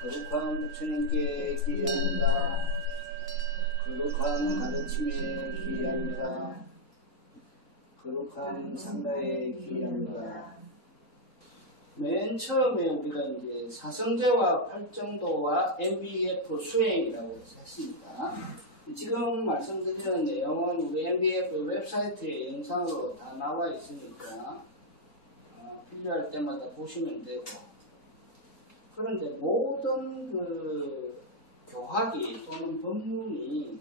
거룩한 부처님께 기회합니다. 거룩한 가르침에 기회합니다. 거룩한 상가에 기회합니다. 맨 처음에 우리가 이제 사성제와 팔정도와 MBF 수행이라고 했습니다. 지금 말씀드리는 내용은 우리 MBF 웹사이트에 영상으로 다 나와 있으니까 필요할 때마다 보시면 되고, 그런데 모든 그 교학이 또는 법문이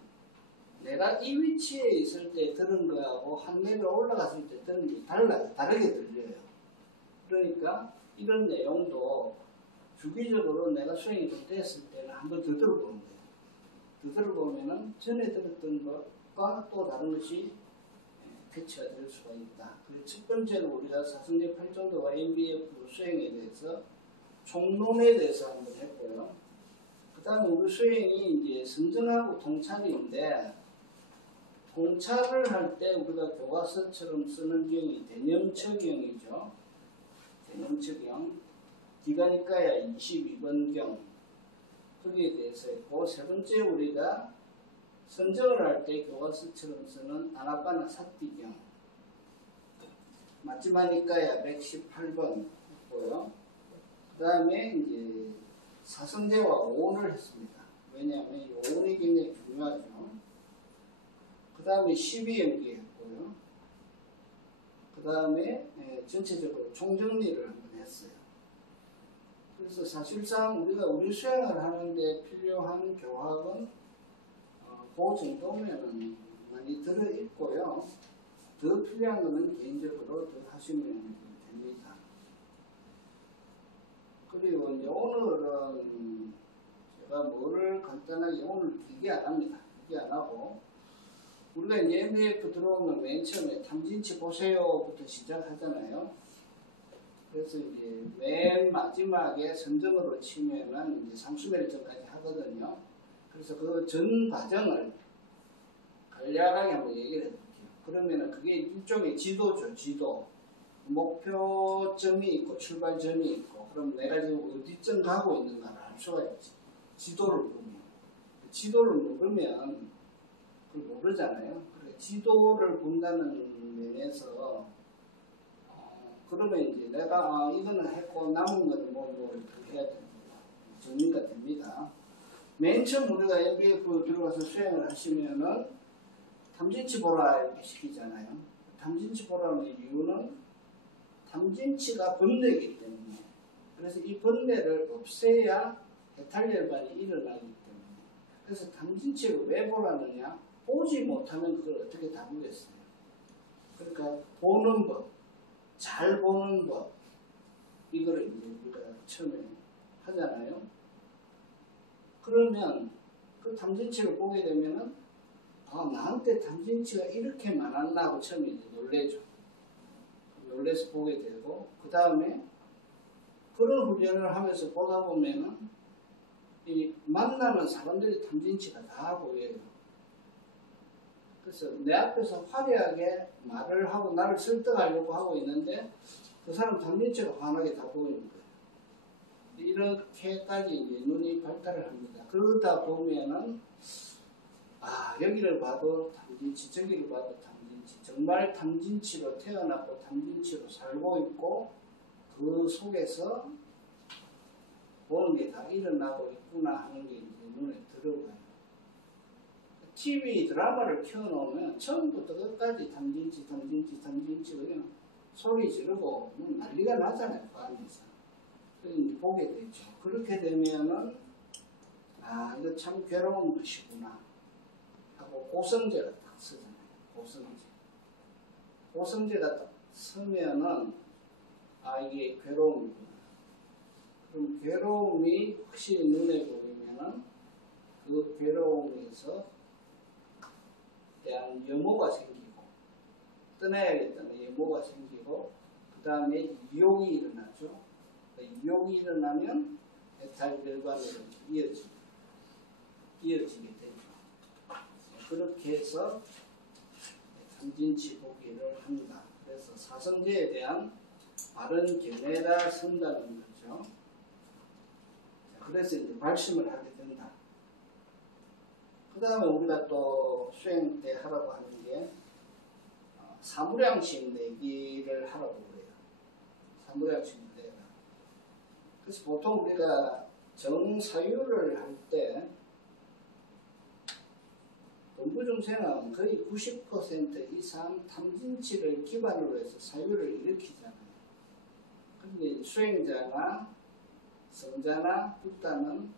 내가 이 위치에 있을 때 들은 거하고 한 레벨 올라갔을 때 들은 게 다르게 들려요. 그러니까 이런 내용도 주기적으로 내가 수행이 좀 됐을 때는 한번 더 들어보는 거예요. 더 들어보면은 전에 들었던 것과 또 다른 것이 캐치가 될 수가 있다. 그래서 첫 번째로 우리가 사성제 팔정도와 MBF 수행에 대해서 총론에 대해서 한번 했고요. 그 다음에 우리 수행이 이제 선정하고 통찰인데, 통찰을 할 때 우리가 교과서처럼 쓰는 경이 대념처경이죠. 대념처경. 디가니까야 22번 경. 거기에 대해서 했고, 세 번째 우리가 선정을 할 때 교과서처럼 쓰는 아나빠나 사띠경. 마지막니까야 118번 했고요. 그 다음에 이제 사성제와 오온을 했습니다. 왜냐하면 이 오온이 굉장히 중요하죠. 그 다음에 12연기 했고요. 그 다음에 전체적으로 총정리를 한번 했어요. 그래서 사실상 우리가 우리 수행을 하는데 필요한 교학은 그 정도면은 많이 들어있고요. 더 필요한 것은 개인적으로 더 하시면 됩니다. 그리고 이제 오늘은 제가 뭐를 간단하게 오늘 길게 안 합니다. 길게 안 하고, 우리가 이제 MBF 들어오면 맨 처음에 탐진치 보세요부터 시작하잖아요. 그래서 이제 맨 마지막에 선정으로 치면은 이제 삼수멸정까지 하거든요. 그래서 그 전 과정을 간략하게 한번 얘기를 해볼게요. 그러면은 그게 일종의 지도죠, 지도. 목표점이 있고 출발점이 있고, 그럼 내가 지금 어디쯤 가고 있는가를 알 수가 있지. 지도를 보면. 지도를 모르면 그걸 모르잖아요. 그래, 지도를 본다는 면에서 그러면 이제 내가 이거는 했고 남은 거는 뭐 이렇게 해야 됩니다. 정리가 됩니다. 맨 처음 우리가 MBF 들어가서 수행을 하시면은 탐진치 보라 이렇게 시키잖아요. 탐진치 보라는 이유는 탐진치가 번뇌이기 때문에, 그래서 이 번뇌를 없애야 해탈열반이 일어나기 때문에, 그래서 탐진치를 왜 보라느냐? 보지 못하면 그걸 어떻게 다루겠어요? 그러니까 보는 법, 잘 보는 법, 이거를 이제 우리가 처음에 하잖아요. 그러면 그 탐진치를 보게 되면은 나한테 탐진치가 이렇게 많았나 하고 처음에 이제 놀래죠. 놀래서 보게 되고, 그 다음에 그런 훈련을 하면서 보다 보면은 이 만나는 사람들이 탐진치가 다 보여요. 그래서 내 앞에서 화려하게 말을 하고 나를 설득하려고 하고 있는데 그 사람 탐진치가 환하게 다 보이는 거예요. 이렇게까지 이제 눈이 발달을 합니다. 그러다 보면은 여기를 봐도 탐진치, 저기를 봐도 탐진치, 정말 탐진치로 태어났고 탐진치로 살고 있고 그 속에서 보는 게 다 일어나고 있구나 하는 게 이제 눈에 들어와요. TV 드라마를 켜놓으면 처음부터 끝까지 탐진치 그냥 소리 지르고 난리가 나잖아요, 그 안에서. 그래서 이제 보게 되죠. 그렇게 되면은 이거 참 괴로운 것이구나 하고 고성제가 딱 쓰잖아요. 고성제가 딱 쓰면은 이게 괴로움이구나. 그럼 괴로움이 확실히 눈에 보이면은 그 괴로움에서 대한 염호가 생기고, 떠나야겠다는 염호가 생기고, 그 다음에 유욕이 일어나죠. 유욕이 일어나면 해탈결과로 이어지게 되죠. 그렇게 해서 탐진치 보기를 한다. 그래서 사성제에 대한 바른 견해라 쓴다는 거죠. 그래서 이제 발심을 하게 된다. 그 다음에 우리가 또 수행 때 하라고 하는 게 사무량심 내기를 하라고 그래요. 사무량심 내라. 그래서 보통 우리가 정사유를 할 때 범부중생은 거의 90% 이상 탐진치를 기반으로 해서 사유를 일으키잖아요. 근데 수행자나 성자나 불자는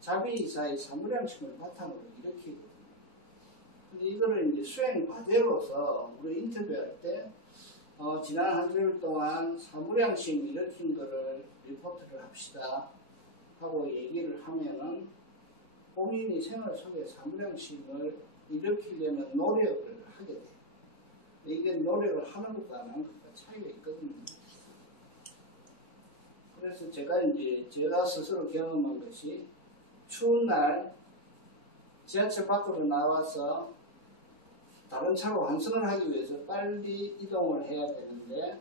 자비이사의 사무량심을 바탕으로 일으키거든요. 근데 이거를 이제 수행 과제로서 우리 인터뷰할 때 지난 한 주일 동안 사무량심 일으킨 거를 리포트를 합시다 하고 얘기를 하면은 본인이 생활 속에 사무량심을 일으키려는 노력을 하게 돼요. 이게 노력을 하는 것과 안 하는 것과 차이가 있거든요. 그래서 제가 스스로 경험한 것이 추운 날 지하철 밖으로 나와서 다른 차로 환승을 하기 위해서 빨리 이동을 해야 되는데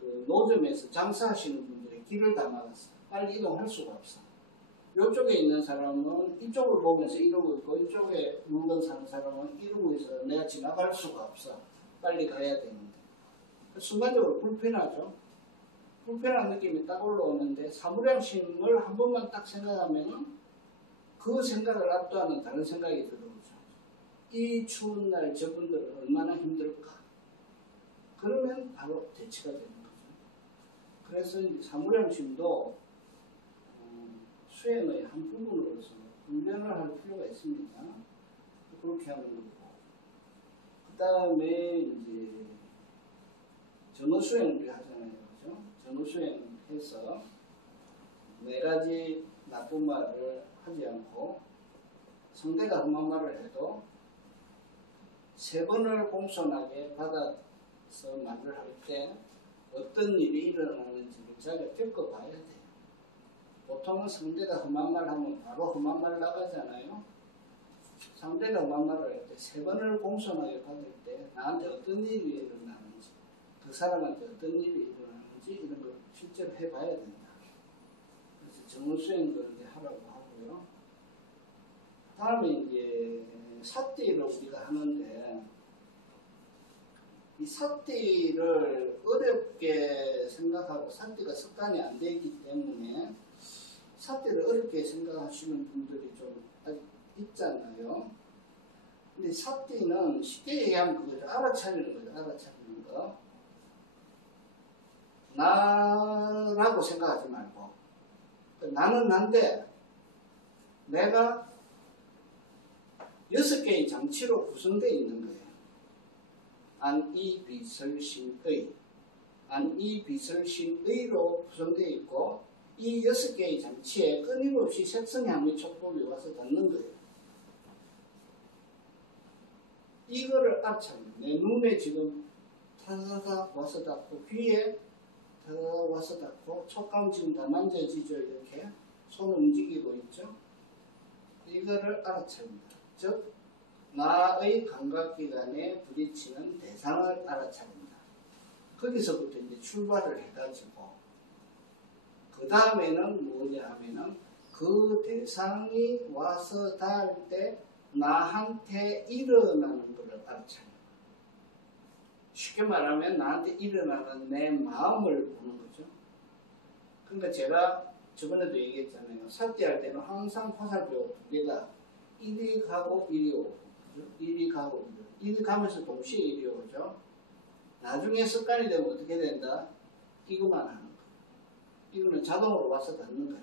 그 노점에서 장사하시는 분들이 길을 다 막았어요. 빨리 이동할 수가 없어. 이쪽에 있는 사람은 이쪽을 보면서 이러고 있고 이쪽에 물건 사는 사람은 이러고 있어. 내가 지나갈 수가 없어. 빨리 가야 되는데. 순간적으로 불편하죠. 불편한 느낌이 딱 올라오는데 사무량심을 한 번만 딱 생각하면 그 생각을 압도하는 다른 생각이 들어오죠. 이 추운 날 저분들은 얼마나 힘들까. 그러면 바로 대치가 되는 거죠. 그래서 사무량심도 수행의 한 부분으로서 훈련을 할 필요가 있습니다. 그렇게 하는 거고. 그 다음에 이제 전어수행 우리 하잖아요. 그죠? 전어수행 해서 네 가지 나쁜 말을 하지 않고 상대가 험한 말을 해도 세 번을 공손하게 받아서 말을 할 때 어떤 일이 일어나는지를 자기가 겪어봐야 돼요. 보통은 상대가 험한 말 하면 바로 험한 말 나가잖아요. 상대가 험한 말을 할 때 세 번을 공손하게 받을 때 나한테 어떤 일이 일어나는지 그 사람한테 어떤 일이 일어나는지 이런 걸 실제로 해봐야 된다. 그래서 정원수행을 이제 하라고 하고요. 다음에 이제 삿띠를 우리가 하는데 이 삿띠를 어렵게 생각하고 삿띠가 습관이 안 되기 때문에 삿띠를 어렵게 생각하시는 분들이 좀 아직 있잖아요. 근데 삿띠는 쉽게 얘기하면 그거죠. 알아차리는 거죠. 알아차리는 거. 나라고 생각하지 말고 나는 난데 내가 6개의 장치로 구성되어 있는 거예요. 안이비설신의 안이비설신의로 구성되어 있고 이 6개의 장치에 끊임없이 색성향의 촉법이 와서 닿는 거예요. 이거를 알아차리는 내 눈에 지금 타다다 와서 닿고 귀에 타다다 와서 닿고 촉감 지금 다 만져지죠. 이렇게 손 움직이고 있죠. 이거를 알아차린다. 즉 나의 감각기관에 부딪히는 대상을 알아차린다. 거기서부터 이제 출발을 해가지고 그 다음에는 뭐냐 하면은 그 대상이 와서 닿을 때 나한테 일어나는 것을 알아차린다. 쉽게 말하면 나한테 일어나는 내 마음을 보는 거죠. 그러니까 제가 저번에도 얘기했잖아요. 삿띠할 때는 항상 화살표 두 개가 이리 가고 이리 오고, 그죠? 이리 가고 이리 가면서 동시에 이리 오죠. 나중에 습관이 되면 어떻게 된다? 이거만 하는 거야. 이거는 자동으로 와서 닿는 거야.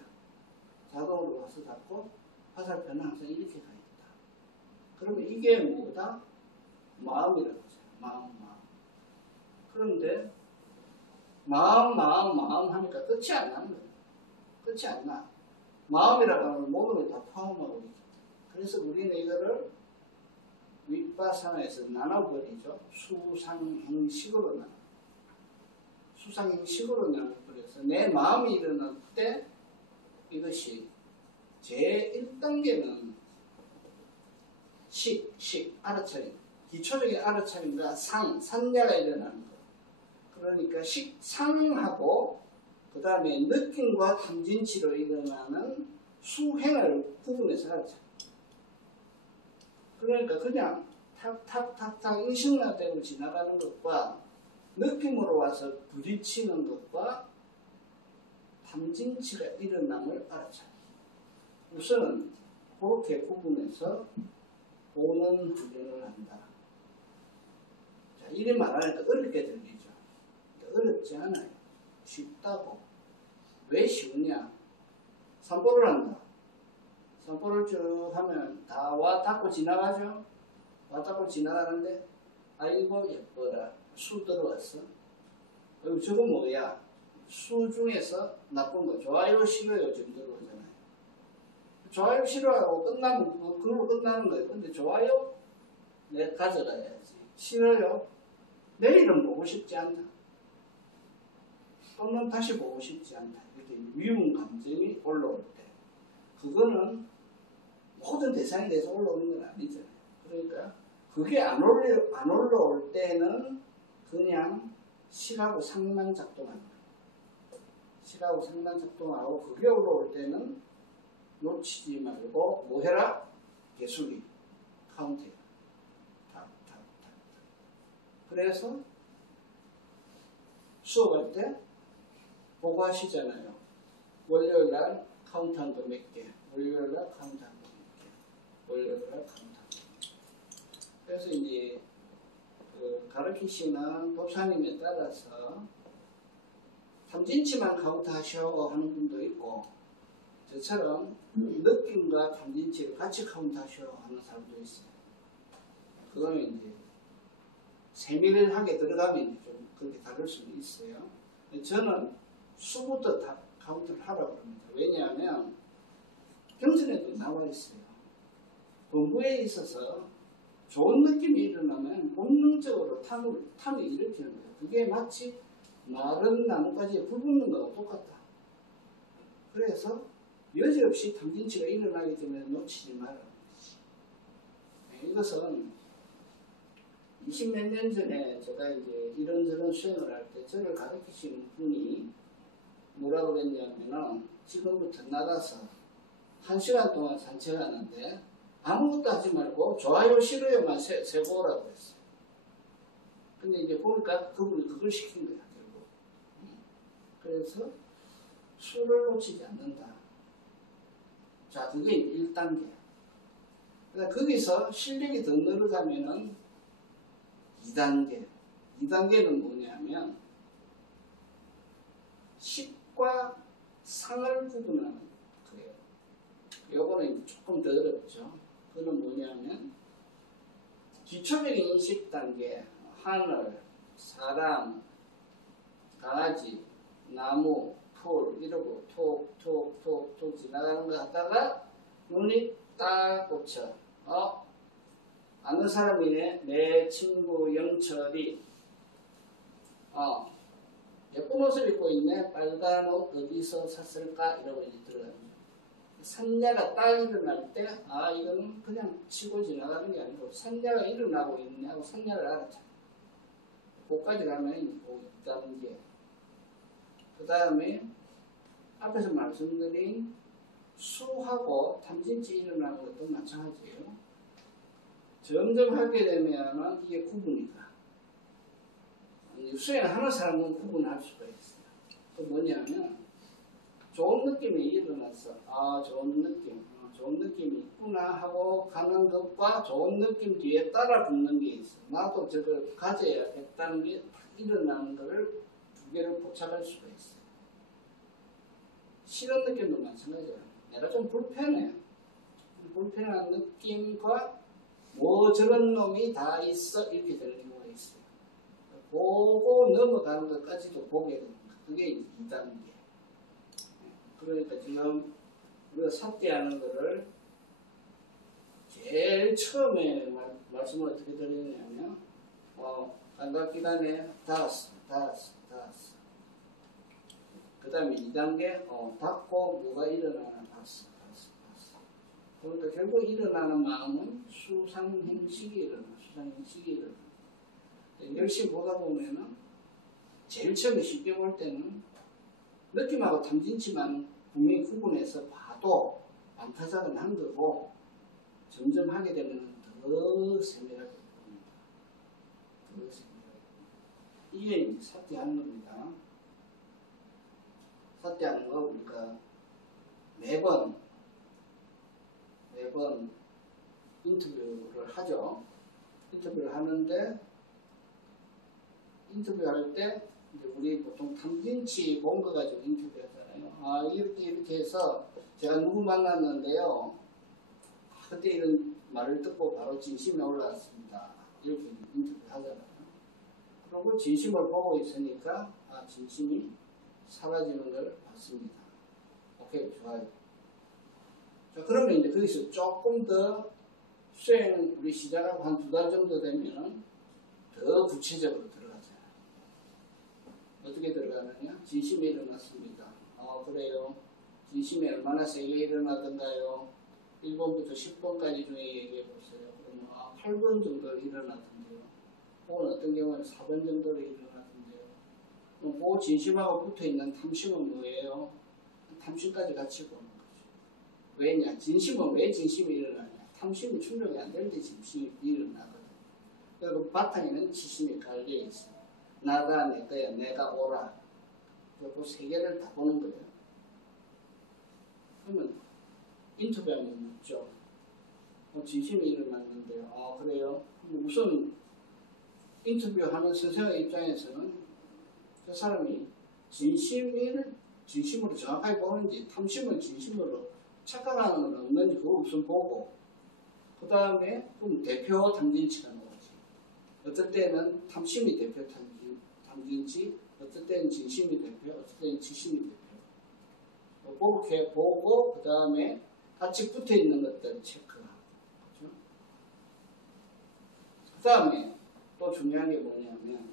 자동으로 와서 닿고 화살표는 항상 이렇게 가 있다. 그러면 이게 뭐다? 마음이라고 하죠. 마음. 그런데 마음 하니까 끝이 안 나는 거예요. 끝이 안 나. 마음이라고 하면 모든 걸 다 포함하고 있기 때문에. 그래서 우리는 이거를 윗바사나에서 나눠버리죠. 수상행식으로 나눠버려서 내 마음이 일어날 때 이것이 제1단계는 알아차림. 기초적인 알아차림과 산야가 일어나는 거. 그러니까 식상하고 그 다음에 느낌과 탐진치로 일어나는 수행을 구분해서 하자. 그러니까 그냥 탁탁탁탁 인식화되고 지나가는 것과 느낌으로 와서 부딪히는 것과 탐진치가 일어남을 알아차. 우선은 그렇게 구분해서 보는 훈련을 한다. 자, 이리 말하니까 어렵게 들리죠. 어렵지 않아요. 쉽다고. 왜 쉬우냐? 산보를 한다. 산보를 쭉 하면 다 와 닿고 지나가죠. 와 닿고 지나가는데 아이고 예뻐라. 수 들어왔어. 그리고 저거 뭐야? 수 중에서 나쁜 거 좋아요 싫어요 지금 들어오잖아요. 좋아요 싫어하고 끝나면 그걸로 끝나는 거예요. 근데 좋아요 내 가져가야지. 싫어요 내일은 보고 싶지 않다. 또는 다시 보고 싶지 않다. 이렇게 미운 감정이 올라올 때 그거는 모든 대상에 대해서 올라오는 건 아니잖아요. 그러니까 그게 안 올라올 때는 그냥 실하고 상만 작동하는 거예요. 실하고 상만 작동하고 그게 올라올 때는 놓치지 말고 뭐 해라? 개수기 카운트해라. 탁탁탁탁. 그래서 수업할 때 보고 하시잖아요. 월요일날 카운트한 거 몇 개, 월요일날 카운트한 거 몇 개, 월요일날 카운트한 거 몇 개. 그래서 이제 그 가르치시는 법사님에 따라서 탐진치만 카운트하셔 하는 분도 있고 저처럼 느낌과 탐진치를 같이 카운트하셔 하는 사람도 있어요. 그거는 이제 세밀하게 들어가면 이제 좀 그렇게 다를 수도 있어요. 저는 수부터 다 카운트를 하라고 합니다. 왜냐하면 경전에도 나와 있어요. 공부에 있어서 좋은 느낌이 일어나면 본능적으로 탐을 일으키는 거예요. 그게 마치 마른 나뭇가지에 불 붙는 거와 똑같다. 그래서 여지없이 탐진치가 일어나기 때문에 놓치지 말라는 거지. 이것은 20몇 년 전에 제가 이제 이런저런 수행을 할 때 저를 가르치시는 분이 뭐라고 그랬냐면은 지금부터 나가서 1시간 동안 산책하는데 아무것도 하지 말고 좋아요 싫어요만 세고 오라고 그랬어요. 근데 이제 보니까 그분이 그걸 시킨 거야 결국. 그래서 수를 놓치지 않는다. 자, 그게 1단계. 그러니까 거기서 실력이 더 늘어가면은 2단계. 2단계는 뭐냐면 식과 상을 구분하는 거예요. 요거는 조금 더 어렵죠. 그건 뭐냐면 기초적인 인식 단계, 하늘, 사람, 강아지, 나무, 풀 이러고 톡 지나가는 거 하다가 눈이 딱 꽂혀. 아는 사람이네. 내 친구 영철이 예쁜 옷을 입고 있네. 빨간 옷 어디서 샀을까? 이러고 이제 들어가는 거예요. 산냐가 딱 일어날 때 이거는 그냥 치고 지나가는 게 아니고 산냐가 일어나고 있네 하고 산냐를 알았잖아요. 거기까지 가면 2단계. 그 다음에 앞에서 말씀드린 수하고 탐진치 일어나는 것도 마찬가지예요. 점점 하게 되면은 이게 구분이 가. 수행하는 사람은 구분할 수가 있어요. 또 뭐냐면 좋은 느낌이 일어났어. 좋은 느낌이 있구나 하고 가는 것과 좋은 느낌 뒤에 따라 붙는 게 있어. 나도 저걸 가져야겠다는 게 일어나는 거를 두 개를 포착할 수가 있어. 싫은 느낌도 마찬가지야. 내가 좀 불편해. 불편한 느낌과 뭐 저런 놈이 다 있어 이렇게 되는 경우가 있어요. 보고 넘어가는 것까지도 보게 되는 거. 그게 2단계. 그러니까 지금 우리가 삭제하는 거를 제일 처음에 말씀을 어떻게 드리냐면 감각기관에 닿았어. 그 다음에 2단계 닿고 뭐가 일어나나 봤어. 그러니까 결국 일어나는 마음은 수상행식이 일어나. 열심히 보다 보면은 제일 처음에 쉽게 볼 때는 느낌하고 탐진치만 분명히 구분해서 봐도 방타작은 한 거고 점점 하게 되면 더 세밀하게 됩니다. 더 세밀하게. 이게 이제 삿대하는 겁니다. 삿대하는 거 우리가 매번 인터뷰를 하죠. 인터뷰를 하는데 인터뷰할 때 이제 우리 보통 탐진치 본 거 가지고 인터뷰하잖아요. 아 이렇게 해서 제가 누구 만났는데요. 그때 이런 말을 듣고 바로 진심이 올라왔습니다. 이렇게 인터뷰 하잖아요. 그리고 진심을 보고 있으니까 아 진심이 사라지는 걸 봤습니다. 오케이 좋아요. 자 그러면 이제 거기서 조금 더 수행 우리 시작하고 한 2달 정도 되면은 더 구체적으로 들어가잖아요. 어떻게 들어가느냐? 진심이 일어났습니다. 그래요. 진심이 얼마나 세게 일어나던가요? 1번부터 10번까지 중에 얘기해 보세요. 그러면 8번 정도 일어나던데요. 혹은 어떤 경우는 4번 정도로 일어나던데요. 그럼 그 진심하고 붙어 있는 탐심은 뭐예요? 탐심까지 같이 보는 거죠. 왜냐? 진심은 왜 진심이 일어나냐? 탐심이 충족이 안 될 때 진심이 일어나거든. 그리고 바탕에는 지심이 깔려 있어. 나다, 내 거야, 내가 오라. 그 세 개를 다 보는 거예요. 그러면 인터뷰하면 묻죠. 진심이 일어났는데요. 그래요? 우선 인터뷰하는 선생의 입장에서는 그 사람이 진심으로 정확하게 보는지 탐심을 진심으로 착각하는 건 없는지 그거 우선 보고 그 다음에 그럼 대표 탐진치가 나오지. 어떨 때는 탐심이 대표 탐진치, 어떨 때는 진심이 대표, 어떨 때는 지심이 대표. 그렇게 보고 그 다음에 같이 붙어 있는 것들을 체크하고. 그렇죠? 그 다음에 또 중요한 게 뭐냐면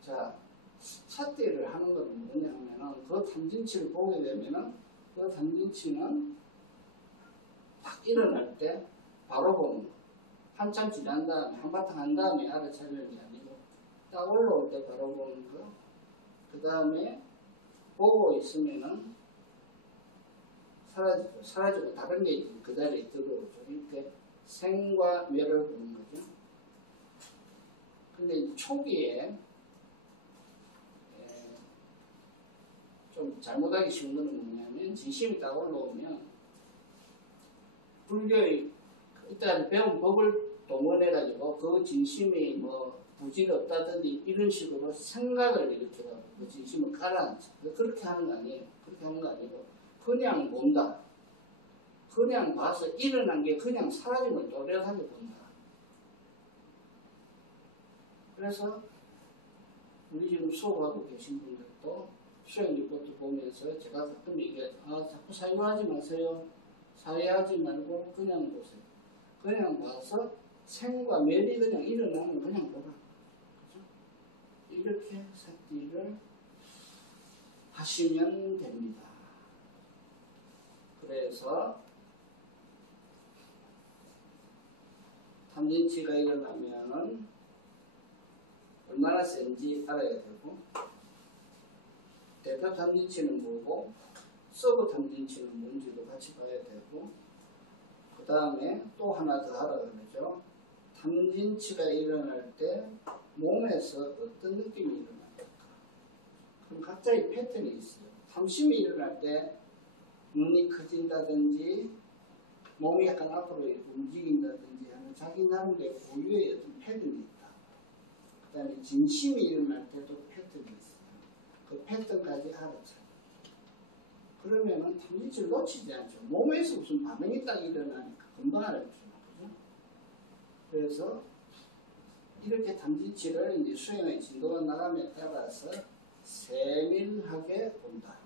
자 삿대를 하는 건 뭐냐면은 그 탐진치를 보게 되면은 그 탐진치는 딱 일어날 때 바로 보는 거. 한참 지난 다음에 한바탕 한 다음에 알아차리는 게 아니고 딱 올라올 때 바로 보는 거. 그 다음에 보고 있으면은 사라지고 다른 게 그 자리에 들어오죠. 이렇게 생과 멸을 보는 거죠. 근데 초기에 좀 잘못하기 쉬운 거는 뭐냐면 진심이 딱 올라오면 불교의 일단 배운 법을 동원해가지고 그 진심이 뭐 부질없다든지 이런 식으로 생각을 일으켜가지고 그 진심을 가라앉혀. 그렇게 하는 거 아니에요. 그렇게 하는 거 아니고 그냥 본다. 그냥 봐서 일어난 게 그냥 사라짐을 또렷하게 본다. 그래서 우리 지금 수업하고 계신 분들도 수행 리포트 보면서 제가 가끔 얘기하죠. 자꾸 사유하지 마세요. 사유하지 말고 그냥 보세요. 그냥 봐서 생과 멸이 그냥 일어나면 그냥 보라. 그렇죠? 이렇게 삿대를 하시면 됩니다. 그래서 탐진치가 일어나면은 얼마나 센지 알아야 되고 대표 탐진치는 뭐고 서브 탐진치는 뭔지도 같이 봐야 되고 그 다음에 또 하나 더 하라 그러죠. 탐진치가 일어날 때 몸에서 어떤 느낌이 일어날까? 그럼 각자의 패턴이 있어요. 탐심이 일어날 때 눈이 커진다든지 몸이 약간 앞으로 움직인다든지 하는 자기 나름대로 고유의 어떤 패턴이 있다. 그 다음에 진심이 일어날 때도 패턴이 있어요. 그 패턴까지 알아차려. 그러면은 탐진치를 놓치지 않죠. 몸에서 무슨 반응이 딱 일어나니까 금방 알아주죠. 그죠? 그래서 이렇게 탐진치를 이제 수행의 진도가 나감에 따라서 세밀하게 본다.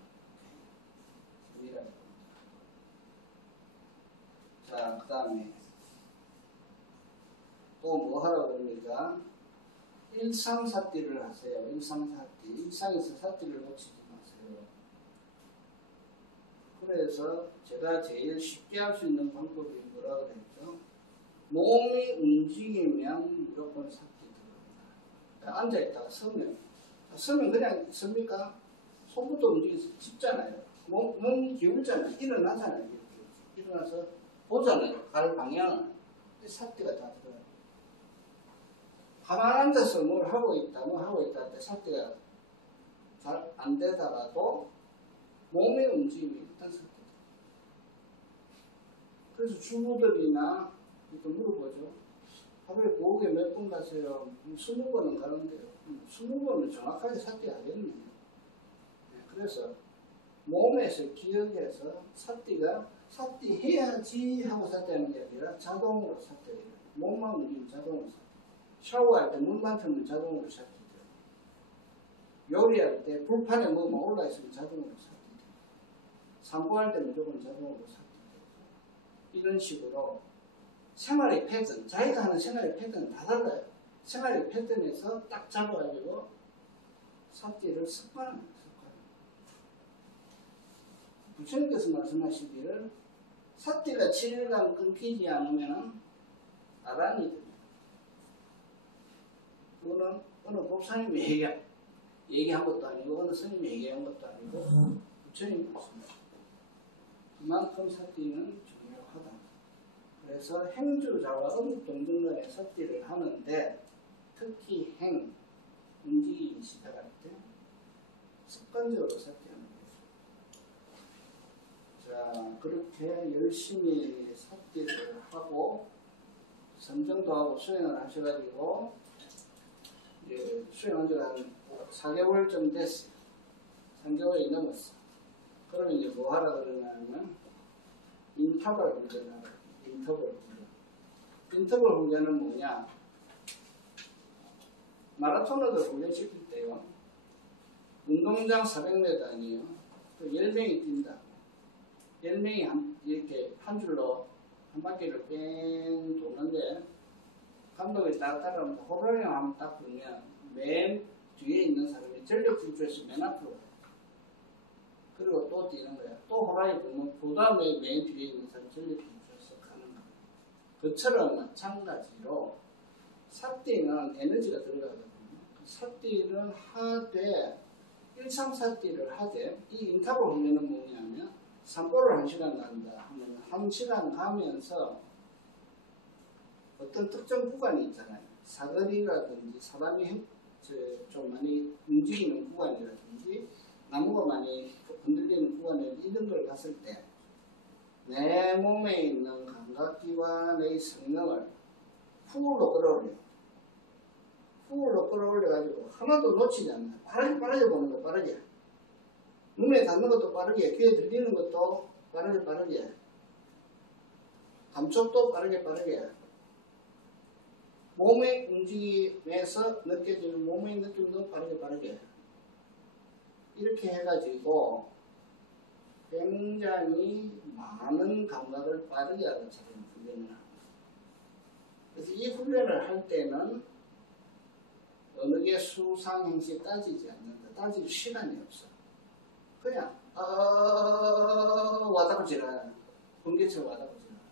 세밀하게 본다. 자, 그 다음에 또 뭐 하라고 그럽니까? 일상삿대를 하세요. 일상삿대. 일상에서 삿대를 놓치지 마세요. 그래서 제가 제일 쉽게 할 수 있는 방법이 뭐라고 그랬죠? 몸이 움직이면 무조건 삿대 들어갑니다. 앉아있다가 서면 그냥 섭니까? 손부터 움직여서 짚잖아요. 몸 기울잖아요. 일어나잖아요. 이렇게. 일어나서 보잖아요. 갈 방향을. 삿대가 다 들어요. 가만 앉아서 뭘 하고 있다 할 때 삿대가 잘 안 되다가도 몸의 움직임이 일단 삿대죠. 그래서 주부들이나 이렇게 물어보죠. 하루에 부엌에 몇 번 가세요? 20번은 가는데요. 20번은 정확하게 삿대하겠네. 네, 그래서 몸에서 기억해서 삿대 해야지 하고 삿대하는 게 아니라 자동으로 삿대해요. 몸만 움직이면 자동으로 삿대. 샤워할 때 물만 틀면 자동으로 삿대돼요. 요리할 때 불판에 뭐만 올라있으면 자동으로 삿대돼요.散歩할 때 무조건 자동으로 삿대돼요. 이런 식으로 생활의 패턴, 자기가 하는 생활의 패턴은 다 달라요. 생활의 패턴에서 딱 잡아가지고 삿대를 습관합니다. 부처님께서 말씀하시기를 삿대가 7일간 끊기지 않으면 나란히 됩니다. 그거는 어느 법사님이 얘기한 것도 아니고 어느 스님이 얘기한 것도 아니고 부처님이 말씀하십니다. 그만큼 삿대는 중요하다. 그래서 행주자와 어묵동등 간의 삿대를 하는데 특히 움직이기 시작할 때 습관적으로 삿대하는 거죠. 자, 그렇게 열심히 삿대를 하고 선정도 하고 수행을 하셔가지고 이제 수행한 지가 한 4개월쯤 됐어요. 3개월이 넘었어. 그러면 이제 뭐 하라 그러냐면 인터벌 훈련을 하라. 인터벌 훈련은 뭐냐? 마라토너들 훈련시킬 때요. 운동장 400m 아니에요. 또 10명이 뛴다. 10명이 이렇게 한 줄로 한 바퀴를 뺑 도는데 감독이 딱 따라오면서 호로령 한번 딱 불면 맨 뒤에 있는 사람이 전력 질주해서 맨 앞으로 가요. 그리고 또 뛰는 거야. 또 호랑이 불면 그 다음에 맨 뒤에 있는 사람이 전력 질주해서 가는 거야. 그처럼 마찬가지로 삿대는 에너지가 들어가거든요. 삿대는 하되 일상삿대를 하되 이 인터벌 훈련은 뭐냐면 산보를 1시간 간다 하면 1시간 가면서 어떤 특정 구간이 있잖아요. 사거리라든지 사람이 좀 많이 움직이는 구간이라든지 나무가 많이 흔들리는 구간에 이런 걸 갔을 때 내 몸에 있는 감각기관의 성능을 훅으로 끌어올려요. 훅으로 끌어올려가지고 하나도 놓치지 않나. 빠르게 보는 거 빠르게. 눈에 닿는 것도 빠르게, 귀에 들리는 것도 빠르게. 감촉도 빠르게. 몸의 움직임에서 느껴지는 몸의 느낌도 빠르게. 이렇게 해가지고 굉장히 많은 감각을 빠르게 알아차리는 훈련을 합니다. 그래서 이 훈련을 할 때는 어느 게 수상행시 따지지 않는다. 따질 시간이 없어. 그냥 와다고 지나가요. 번개처럼 와다고 지나가요.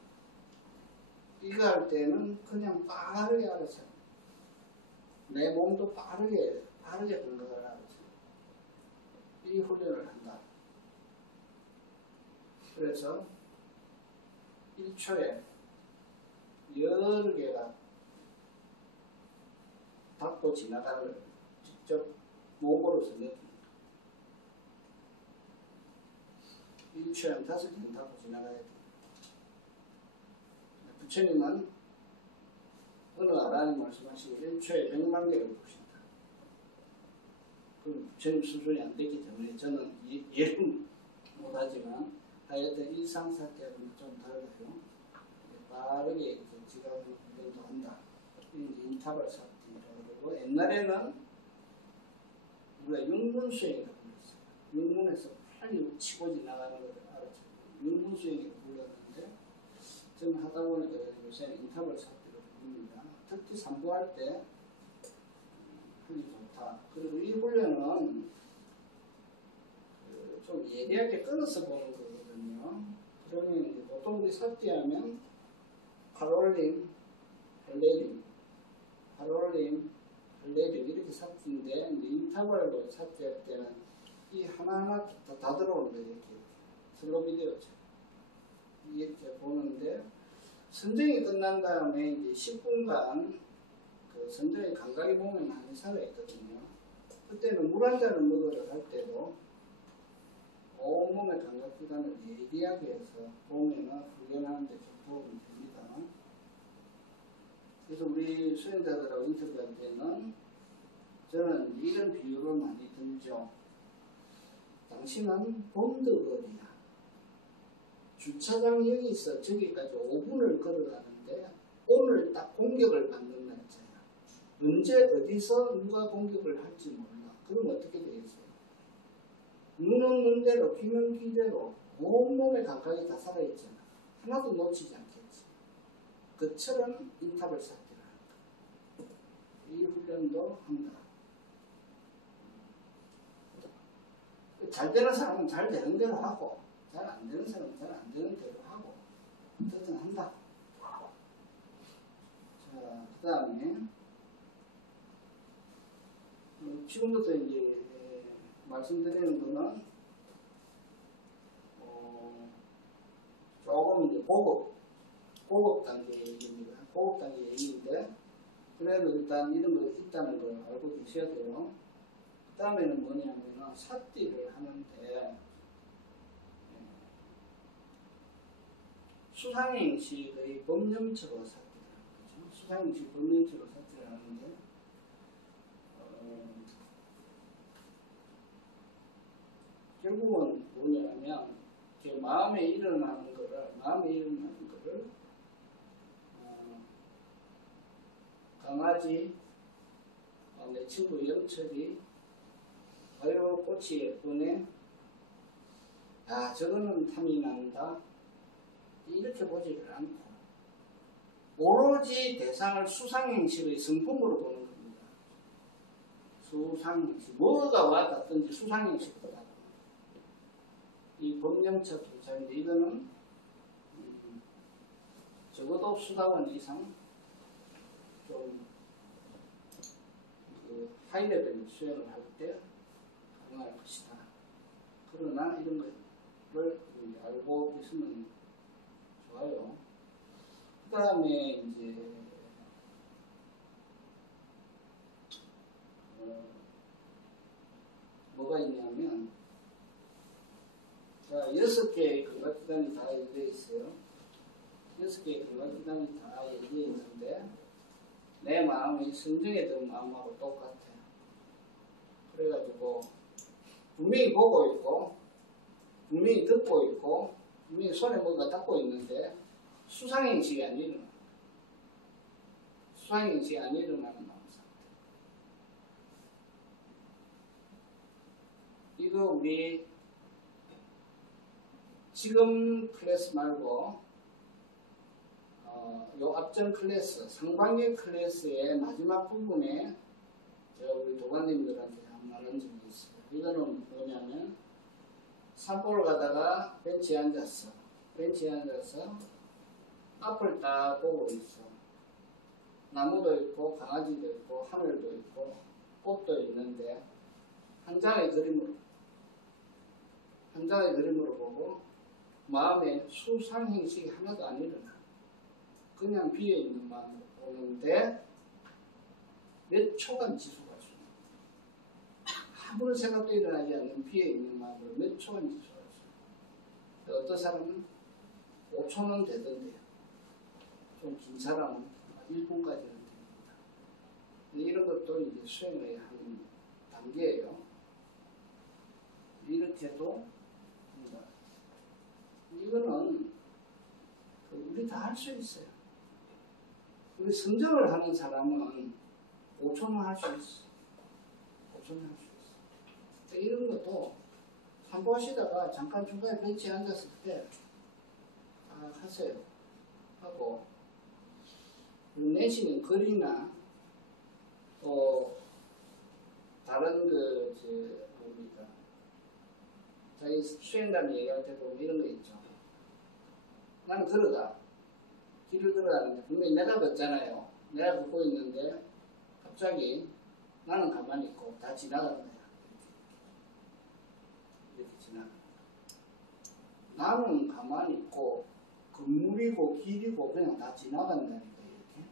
이거 할 때는 그냥 빠르게 알아차려. 내 몸도 빠르게 감각을 알아차려. 이 훈련을 한다. 그래서 1초에 여러 개가 닿고 지나가는 걸 직접 몸으로서 느낍니다. 1초에 5개는 닿고 지나가야 돼요. 부처님은 어느 아라니 말씀하시고 1초에 100만 개를 보신다. 그럼 부처님 수준이 안 됐기 때문에 저는 이해는 못하지만 하여튼 일상사태하고는 좀 달라요. 빠르게 이렇게 지각을 한다. 인터벌 사태라고 그러고 옛날에는 우리가 육문수행이라고 불렀어요. 육문에서 빨리 치고 지나가는 걸 알았죠. 육문수행이라고 불렀는데 저는 하다 보니까 요새는 인터벌 사태로 부릅니다. 특히 산보할 때 하기 좋다. 그리고 이 훈련은 좀 예리하게 끊어서 보는 거거든요. 그러면 이제 보통 우리 삿대하면 팔올림, 헬레림, 팔올림, 헬레림 이렇게 삿대인데 인터벌로 삿대할 때는 이 하나하나 다 들어오는 거예요. 이렇게 슬로 비디오죠. 이렇게 보는데 선정이 끝난 다음에 이제 10분간 그 선정의 감각이 보면 한 의사가 있거든요. 그때는 물 한 잔을 먹으러 갈 때도 온몸의 감각기관을 예리하게 해서 보면은 훈련하는 데 좀 도움이 됩니다. 그래서 우리 수행자들하고 인터뷰할 때는 저는 이런 비유를 많이 들죠. 당신은 본드거리야. 주차장이 여기 있어. 저기까지 5분을 걸어가는데 오늘 딱 공격을 받는 날짜야. 언제 어디서 누가 공격을 할지 몰라. 그럼 어떻게 되겠어요? 눈 오는 대로 귀는 귀대로 온몸의 감각이 다 살아있잖아. 하나도 놓치지 않겠지. 그처럼 인탑을 쌓기를 한다. 이 훈련도 한다. 잘 되는 사람은 잘 되는 대로 하고 잘 안 되는 사람은 잘 안 되는 대로 하고 어쨌든 한다. 자, 그 다음에 지금부터 이제 말씀드리는 거는 조금 이제 고급 단계 얘기입니다. 고급 단계 얘기인데 그래도 일단 이런 거 있다는 걸 알고 계셔야 돼요. 그 다음에는 뭐냐면은 삿띠를 하는데 수상행식의 법령처로 삿띠를 하는 거죠. 수상행식 법령처로 삿띠를 하는데 결국은 뭐냐면 마음에 일어나는 거를 강아지 내 친구 영철이 아유 꽃이 예쁘네. 아 저거는 탐이 난다. 이렇게 보지를 않고 오로지 대상을 수상행식의 성품으로 보는 겁니다. 수상행식 뭐가 와닿든지 수상행식보다 이 법령적 도착인데 이거는 적어도 수다원 이상 좀 그 하이레벨 수행을 할 때 가능할 것이다. 그러나 이런 것을 알고 있으면 좋아요. 그 다음에 이제 뭐가 있냐면 자, 6개의 감각기관이 다 연결되어 있어요. 6개의 감각기관이 다 연결되어 있는데 내 마음이 선정에 든 마음하고 똑같아요. 그래가지고 분명히 보고 있고 분명히 듣고 있고 분명히 손에 뭔가 닦고 있는데 수상행식이 안 일어나. 수상행식이 안 일어나는 마음 상태. 이거 우리 지금 클래스 말고 요 앞전 클래스, 상반기 클래스의 마지막 부분에 제가 우리 도관님들한테 한 말한 적이 있어요. 이거는 뭐냐면 산보를 가다가 벤치에 앉았어. 벤치에 앉아서 앞을 딱 보고 있어. 나무도 있고 강아지도 있고 하늘도 있고 꽃도 있는데 한 장의 그림으로 보고 마음에 수상행식이 하나도 안 일어나. 그냥 비어있는 마음으로 보는데 몇 초간 지속할 수 있는 아무런 생각도 일어나지 않는 비어있는 마음으로 몇 초간 지속할 수 있는 어떤 사람은 5초는 되던데요. 좀 긴 사람은 1분까지는 됩니다. 이런 것도 이제 수행의 한 단계예요. 이렇게도 이거는 우리 다 할 수 있어요. 우리 선정을 하는 사람은 5초는 할 수 있어. 5초는 할 수 있어. 이런 것도 산보하시다가 잠깐 중간에 벤치에 앉았을 때 하세요. 하고 내시는 글이나 또 다른 뭡니까 자기 수행담이 얘기할 때 보면 이런 거 있죠. 나는 걸어가. 길을 걸어가는데 분명히 내가 걷잖아요. 내가 걷고 있는데 갑자기 나는 가만히 있고 다 지나가는 거야. 이렇게 지나갑니다. 나는 가만히 있고 건물이고 길이고 그냥 다 지나간다니까 이렇게.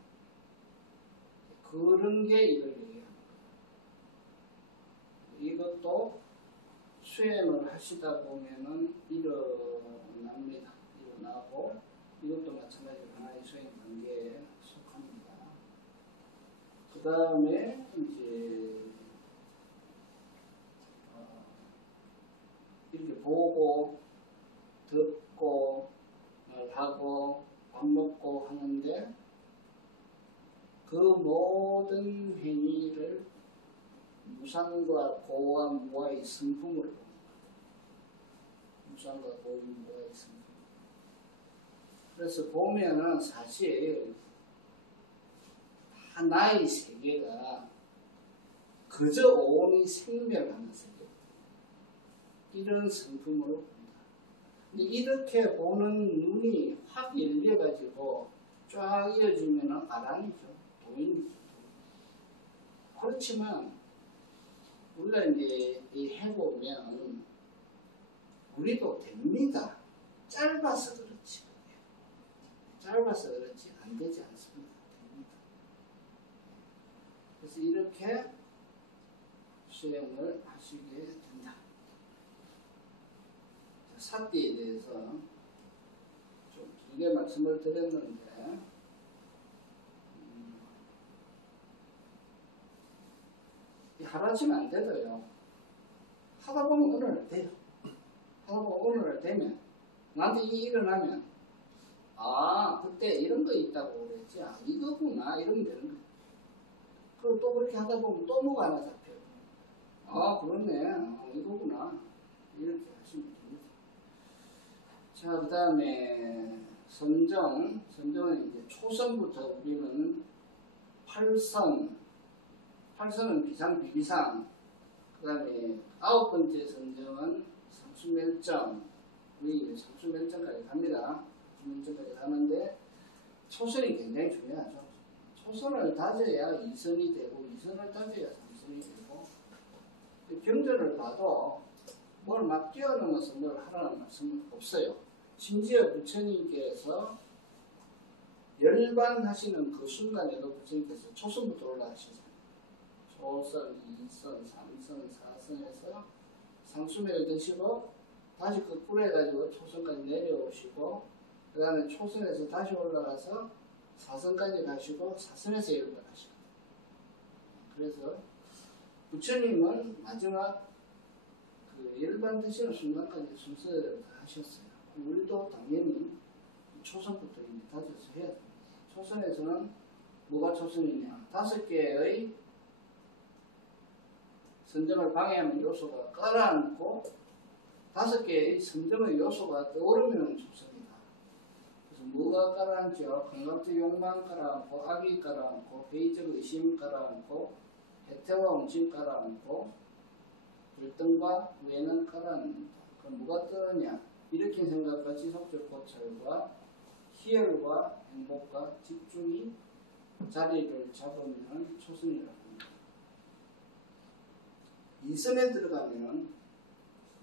그런 게 이걸 얘기하는 거예요. 이것도 수행을 하시다 보면은 일어납니다. 일어나고 이것도 마찬가지로 하나의 수행 단계에 속합니다. 그 다음에 이제 이렇게 보고 듣고 말하고 밥 먹고 하는데 그 모든 행위를 무상과 고와 무와의 승품으로 봅니다. 무상과 고와 무와의 승품. 그래서 보면은 사실 다 나의 세계가 그저 온이 생멸하는 세계. 이런 성품으로 봅니다. 근데 이렇게 보는 눈이 확 열려가지고 쫙 이어지면 아랑이죠. 도인이죠. 그렇지만 우리가 이제 해보면 우리도 됩니다. 짧아서 그렇지. 짧아서 그렇지 안 되지 않습니다. 됩니다. 그래서 이렇게 수행을 하시게 된다. 사띠에 대해서 좀 길게 말씀을 드렸는데 하루아침에 안 되더요. 하다 보면 어느 날 돼요. 하다 보면 어느 날 되면 나한테 이게 일어나면 아 그때 이런 거 있다고 그랬지. 아 이거구나 이러면 되는 거예요. 그리고 또 그렇게 하다 보면 또 뭐가 하나 잡혀요. 아 그렇네. 이거구나. 이렇게 하시면 됩니다. 자, 그 다음에 선정은 이제 초선부터 우리는 8선은 비상, 그 다음에 9번째 선정은 상수멸정, 우리 상수멸정까지 갑니다. 상수멸정까지 가는데 초선이 굉장히 중요하죠. 초선을 다져야 2선이 되고 2선을 다져야 3선이 되고 경전을 봐도 뭘 막 뛰어넘어서 뭘 하라는 말씀은 없어요. 심지어 부처님께서 열반하시는 그 순간에도 부처님께서 초선부터 올라가시잖아요. 초선, 2선, 3선, 4선에서 상수매를 드시고 다시 거꾸로 해가지고 초선까지 내려오시고 그 다음에 초선에서 다시 올라가서 4선까지 가시고 4선에서 열반하시고 그래서 부처님은 마지막 그 열반 드시는 순간까지 순서를 다 하셨어요. 우리도 당연히 초선부터 이제 다져서 해야 됩니다. 초선에서는 뭐가 초선이냐? 5개의 선정을 방해하는 요소가 깔아앉고 5개의 선정의 요소가 떠오르면 초선이다. 그래서 뭐가 깔아앉죠? 감각적 욕망 깔아앉고 악의 깔아앉고 회의적 의심 깔아앉고 해태와 옹심 깔아앉고 불등과 외는 깔아앉는다. 그럼 뭐가 뜨느냐? 일으킨 생각과 지속적 고찰과 희열과 행복과 집중이 자리를 잡으면 초선이라고 합니다. 2선에 들어가면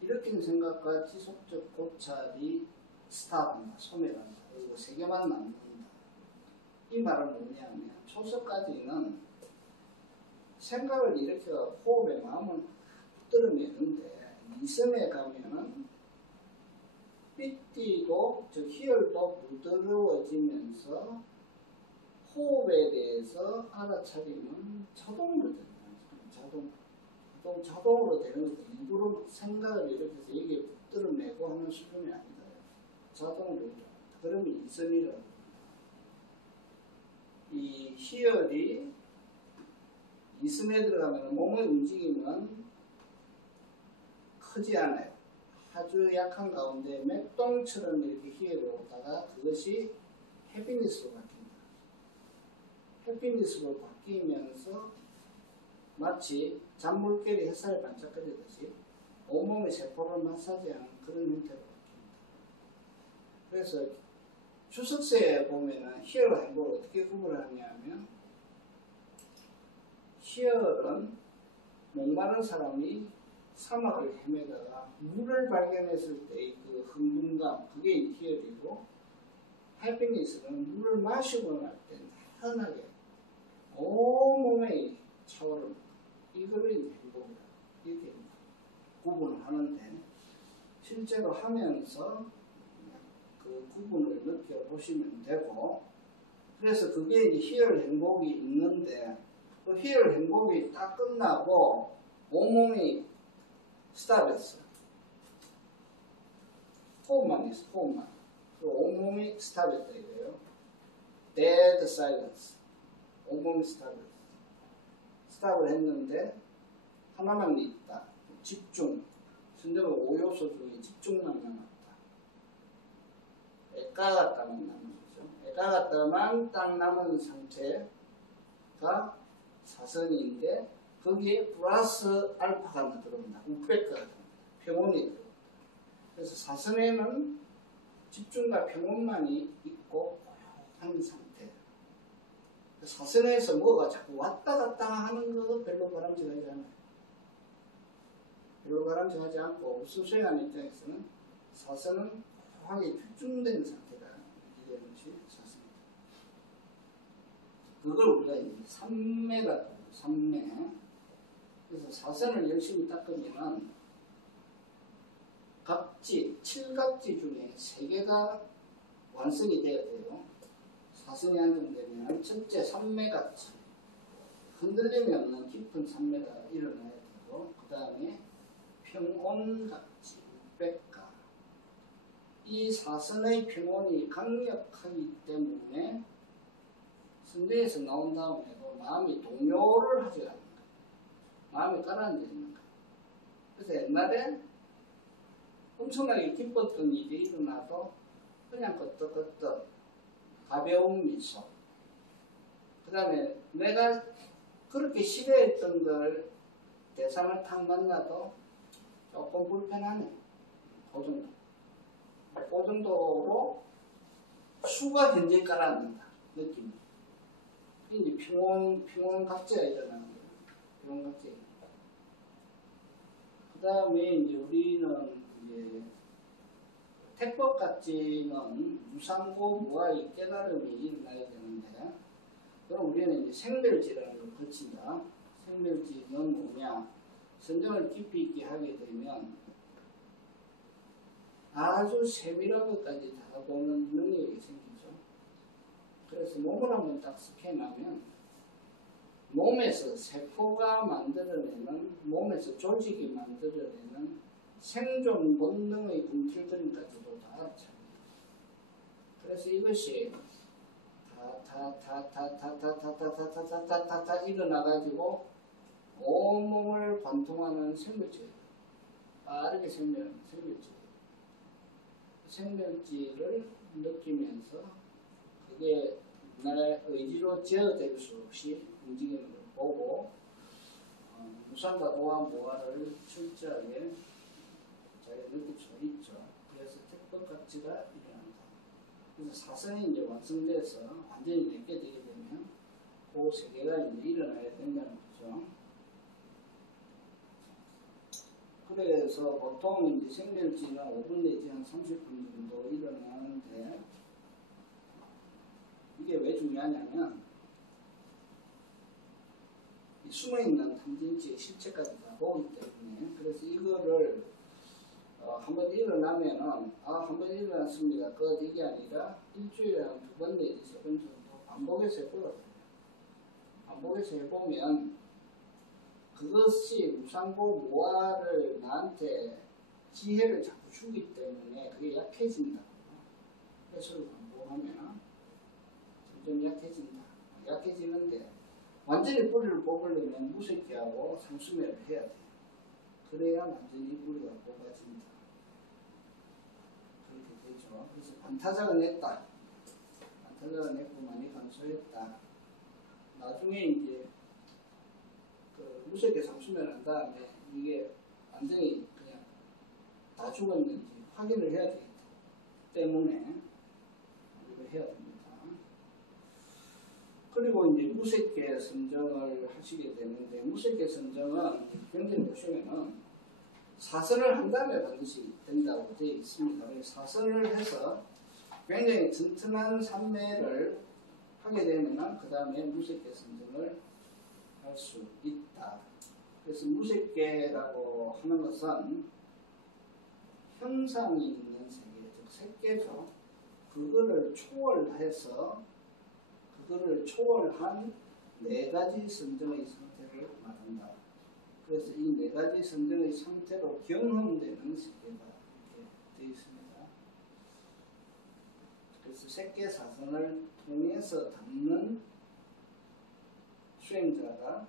일으킨 생각과 지속적 고찰이 스탑한다, 소멸한다. 그리고 3개만 남는다. 이 말은 뭐냐면 초선까지는 생각을 일으켜 호흡에 마음을 붙들어내는데 2선에 가면은 삐뛰고 즉 희열도 부드러워지면서 호흡에 대해서 알아차리면 자동으로 되는 거예요. 자동으로 되는 거죠. 일부러 생각을 일으켜서 이게 붙들어내고 하는 수준이 아니다. 자동으로 일어납니다. 그러면 이선이라고 합니다. 이 희열이 이선에 들어가면 몸의 움직임은 크지 않아요. 아주 약한 가운데 맥동처럼 이렇게 희열이 오다가 그것이 해피니스로 바뀝니다. 해피니스로 바뀌면서 마치 잔물결이 햇살에 반짝거리듯이 온몸의 세포를 마사지하는 그런 형태로 바뀝니다. 그래서 주석세에 보면은 희열과 행복을 어떻게 구분하냐면 희열은 목마른 사람이 사막을 헤매다가 물을 발견했을 때의 그 흥분감, 그게 희열이고, 해피니스는 물을 마시고 날 때 나른하게 온몸에 차오르는 이거를 이제 행복이다. 이렇게 구분을 하는데, 실제로 하면서 그 구분을 느껴보시면 되고, 그래서 그게 이제 희열 행복이 있는데, 그 희열 행복이 딱 끝나고 온몸이 스탑했어. 호흡만 있어, 호흡만. 그 온몸이 스탑했다 이거예요. Dead silence. 온몸이 스탑했어. 스탑을 했는데 하나만 있다. 집중. 순정의 5요소 중에 집중만 남았다. 애까갔다만 남은 거죠. 애까갔다만 딱 남은 상태가 사선인데 거기에 플러스 알파가 하나 들어온다. 우페카가 들어온다. 평온이 들어온다. 그래서 사선에는 집중과 평온만이 있고 고요한 상태. 사선에서 뭐가 자꾸 왔다 갔다 하는 거 별로 바람직하지 않아요. 별로 바람직하지 않고 우수 수행하는 입장에서는 사선은 고요하게 집중된 상태가 이되는 것이 사선입니다. 그걸 우리가 이제 삼매라고 해요. 삼매. 그래서 사선을 열심히 닦으면 각지, 7각지 중에 3개가 완성이 되어야 돼요. 사선이 안정되면 첫째 삼매각지, 흔들림이 없는 깊은 삼매가 일어나야 되고, 그 다음에 평온각지, 백가. 이 사선의 평온이 강력하기 때문에 선대에서 나온 다음에도 마음이 동요를 하지 않는 거예요. 마음이 가라앉아 있는 거예요. 그래서 옛날에 엄청나게 기뻤던 일이 일어나도 그냥 끄떡끄떡 가벼운 미소. 그 다음에 내가 그렇게 싫어했던 걸 대상을 탁 만나도 조금 불편하네. 그 정도. 그 정도로 수가 현재 가라앉는다. 느낌이. 이제 평온 각지가 일어나는 거예요. 평온 각지. 그 다음에 이제 우리는 이제 택법각지는 무상고 무아의 깨달음이 일어나야 되는데, 그럼 우리는 이제 생멸지라는 걸 거친다. 생멸지는 뭐냐? 선정을 깊이 있게 하게 되면 아주 세밀한 것까지 다 보는 능력이 생기죠. 그래서 몸을 한번 딱 스캔하면 몸에서 세포가 만들어내는, 몸에서 조직이 만들어내는 생존 본능의 꿈틀거림까지도 다 알아차립니다. 그래서 이것이 다 일어나가지고 온몸을 관통하는 생멸지예요. 빠르게 생멸하는 생멸지예요. 생멸지를 느끼면서 그게 나의 의지로 제어될 수 없이 움직이는 걸 보고, 무상과 무아를 철저하게 잘 느낄 수 있죠. 그래서 택법각지가 일어난다. 그래서 사선이 이제 완성돼서 완전히 내게 되게 되면 그 세계가 이제 일어나야 된다는 거죠. 그래서 보통 이제 생멸지는 5분 내지 한 30분 정도 일어나는데, 이게 왜 중요하냐면 이 숨어있는 탐진치의 실체까지 다 보기 때문에, 그래서 이거를 한번 일어나면은 한번 일어났습니다 끝, 이게 아니라 일주일에 한 2번 내지 3번 정도 반복해서 해보라고 해요. 반복해서 해보면 그것이 무상고 무아를 나한테 지혜를 자꾸 주기 때문에 그게 약해진다. 해설을 반복하면 점점 약해진다. 약해지는데 완전히 뿌리를 뽑으려면 무색기하고 상수매를 해야 돼요. 그래야 완전히 뿌리가 뽑아진다. 그렇게 되죠. 그래서 반타작을 냈다. 반타작을 냈고 많이 감소했다. 나중에 이제 그 무색기 상수매를 한 다음에 이게 완전히 그냥 다 죽었는지 확인을 해야 되기 때문에 이걸 해야 됩니다. 그리고 이제 무색계 선정을 하시게 되는데, 무색계 선정은 굉장히 보시면은 사선을 한 다음에 반드시 된다고 되어 있습니다. 사선을 해서 굉장히 튼튼한 산매를 하게 되면 그 다음에 무색계 선정을 할 수 있다. 그래서 무색계라고 하는 것은 형상이 있는 세계, 즉 색계죠. 그거를 초월해서 그거를 초월한 네 가지 선정의 상태를 말한다. 그래서 이 네 가지 선정의 상태로 경험되는 세계가 이렇게 되어 있습니다. 그래서 색계 사선을 통해서 담는 수행자가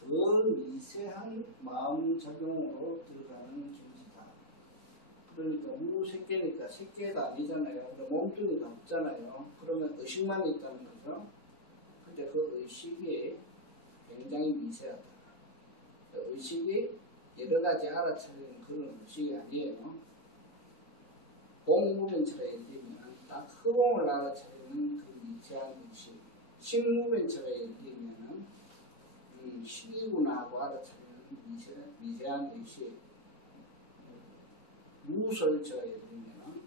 더 미세한 마음 작용으로 들어가는境지다. 그러니까 무색계니까 색계가 아니잖아요. 그럼 몸뚱이가 없잖아요. 그러면 의식만 있다는 거죠. 근데 그 의식이 굉장히 미세하다. 의식이 여러 가지 알아차리는 그런 의식이 아니에요. 공무변처럼 예를 들면 딱 허공을 알아차리는 그 미세한 의식. 식무변처럼 예를 들면 식이구나 하고 알아차리는 미세한 의식. 무설처럼 예를 들면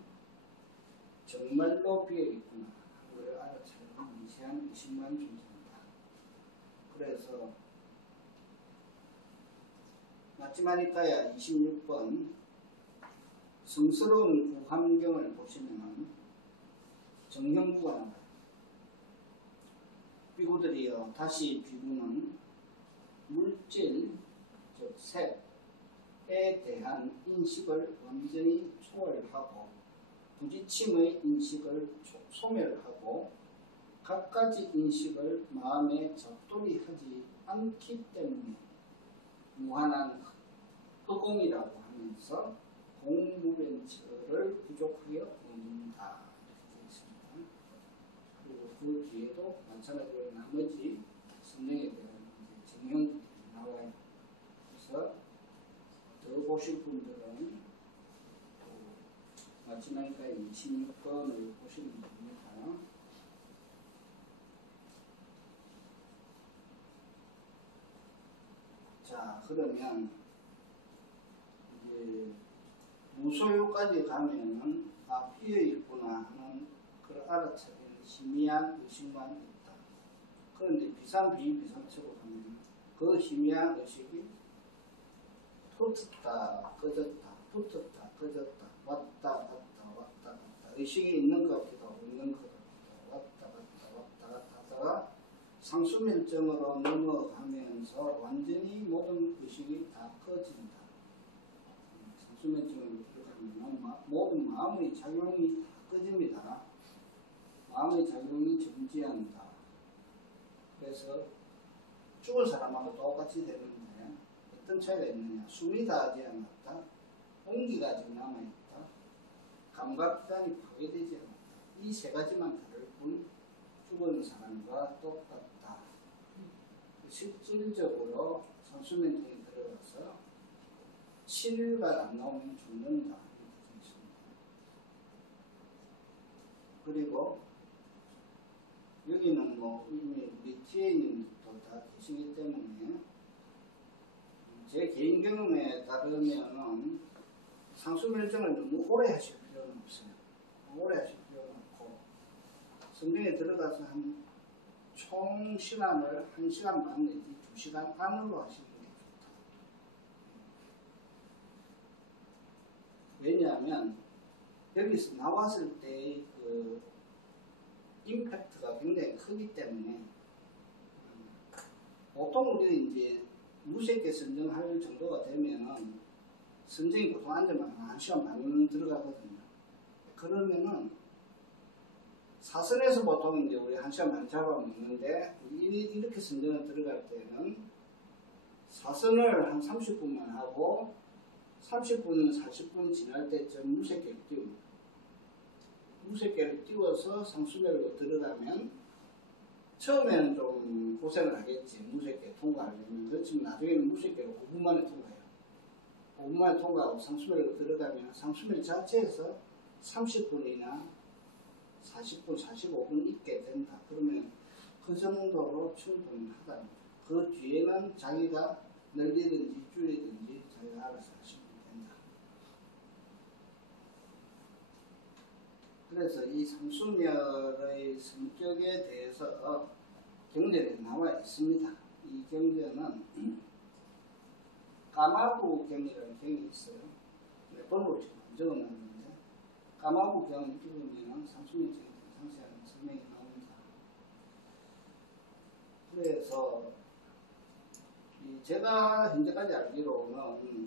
정말로 비어있구나 그걸 알아차리는 미세한 의식만 존재한다. 그래서 마지막이까야 26번 성스러운 구환경을 보시면 정형구가 나와요. 비구들이요. 다시 비구는 물질, 즉 색에 대한 인식을 완전히 초월하고 부딪힘의 인식을 소멸하고 갖가지 인식을 마음에 잡돌이하지 않기 때문에 무한한 허공이라고 하면서 공무변처를 부족하여 얻는다. 이렇게 되어 있습니다. 그리고 그 뒤에도 마찬가지로 나머지 성령에 대한 정형들이 나와요. 그래서 더 보실 분들은 마지막에 26번을 보시면 됩니다. 자, 그러면 이제 무소유까지 가면은 비어 있구나 하는 그걸 알아차리는 희미한 의식만 있다. 그런데 비상 비비상처로 가면 그 희미한 의식이 붙었다 꺼졌다 붙었다 꺼졌다 왔다 갔다 왔다 갔다 의식이 있는 것 같기도 하고 없는 것 같기도 하고 왔다 갔다 하다가 상수면증으로 넘어가면서 완전히 모든 의식이 다 꺼진다. 상수면증으로 들어가면 모든 마음의 작용이 다 꺼집니다. 마음의 작용이 정지한다. 그래서 죽은 사람하고 똑같이 되는데 어떤 차이가 있느냐. 숨이 닿지 않았다. 온기가 아직 남아있다. 감각기관이 파괴되지 않았다. 이 세 가지만 다를 뿐 죽은 사람과 똑같다. 실질적으로 상수면증이 들어가서 7일간 안 나오면 죽는다. 이렇게 되어 있습니다. 그리고 여기는 뭐 이미 우리 지혜님도 다 계시기 때문에 제 개인 경험에 따르면 상수면증을 너무 오래 하실 필요는 없어요. 오래 하실 필요는 없고 성경에 들어가서 한 총 시간을 1시간 반 내지 2시간 안으로 하시는 게 좋다. 왜냐하면 여기서 나왔을 때의 그 임팩트가 굉장히 크기 때문에 보통 우리는 이제 무색계 선정할 정도가 되면은 선정이 보통 앉으면 1시간 반 들어가거든요. 그러면은 사선에서 보통 이제 우리 1시간 반 잡아먹는데 이렇게 선정을 들어갈 때는 사선을 한 30분만 하고 30분, 40분 지날 때쯤 무색계를 띄웁니다. 무색계를 띄워서 상수별로 들어가면 처음에는 좀 고생을 하겠지. 무색계 통과하려면. 그렇지만 나중에는 무색계로 5분 만에 통과해요. 5분 만에 통과하고 상수별로 들어가면 상수별 자체에서 30분이나 40분, 45분 있게 된다. 그러면 그 정도로 충분하다. 그 뒤에는 자기가 늘리든지 줄이든지 자기가 알아서 하시면 돼요. 그래서 이 상수멸의 성격에 대해서 경전에 나와 있습니다. 이 경전은 까마부경이라는 경이 있어요. 몇 번으로 지금 안 적어놨는데 까마부경 읽으면 상수멸 경에 대한 상세한 설명이 나옵니다. 그래서 제가 현재까지 알기로는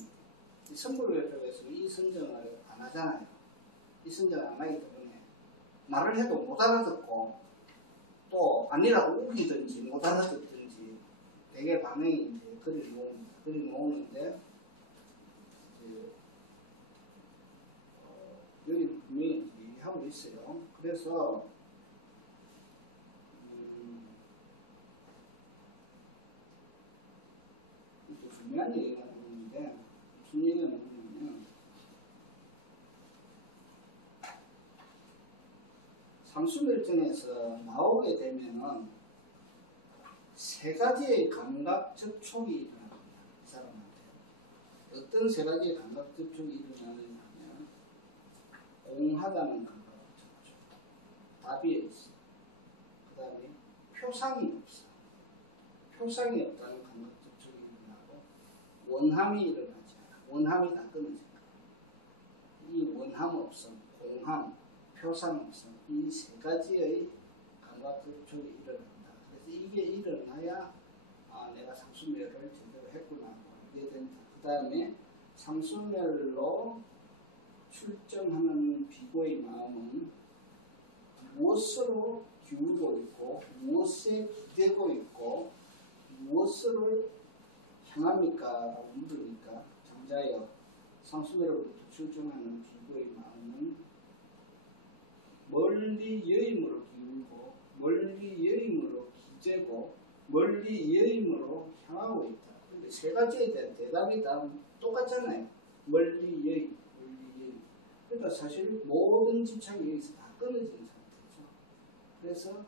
이 선불교 쪽에서 이 선정을 안 하잖아요. 이 선정을 안 하기 때문에 말을 해도 못 알아듣고 또 아니라고 우기든지 못 알아듣든지 되게 반응이 이제 글을 모읍니다. 글을 모으는데 여기 분명히 얘기하고 있어요. 그래서 중요한 얘기가 나오는데 무슨 얘기가 나오냐면 상수멸정에서 나오게 되면은 세 가지의 감각 접촉이 일어납니다. 이 사람한테 어떤 세 가지의 감각 접촉이 일어나느냐 하면 공하다는 감각 접촉, 답이 있어. 그 다음에 표상이 없어. 표상이 없다는 감각 접촉이 일어나고 원함이 일어나지 않아. 원함이 다 끊어진 거야. 이 원함 없음, 공함, 표상 없음, 이 세 가지의 감각 접촉이 일어난다. 그래서 이게 일어나야 내가 상수멸을 제대로 했구나 알게 된다. 그 다음에 상수멸로 출정하는 비고의 마음은 무엇으로 기울고 있고 무엇에 기대고 있고 무엇을 향합니까? 물으니까 장자여 상수멸로부터 출정하는 비고의 마음은 멀리 여임으로 기울고 멀리 여임으로 기재고 멀리 여임으로 향하고 있다. 근데 세 가지에 대한 대답이 다 똑같잖아요. 멀리 여임, 멀리 여임. 그러니까 사실 모든 집착이 여기서 다 끊어지는 상태죠. 그래서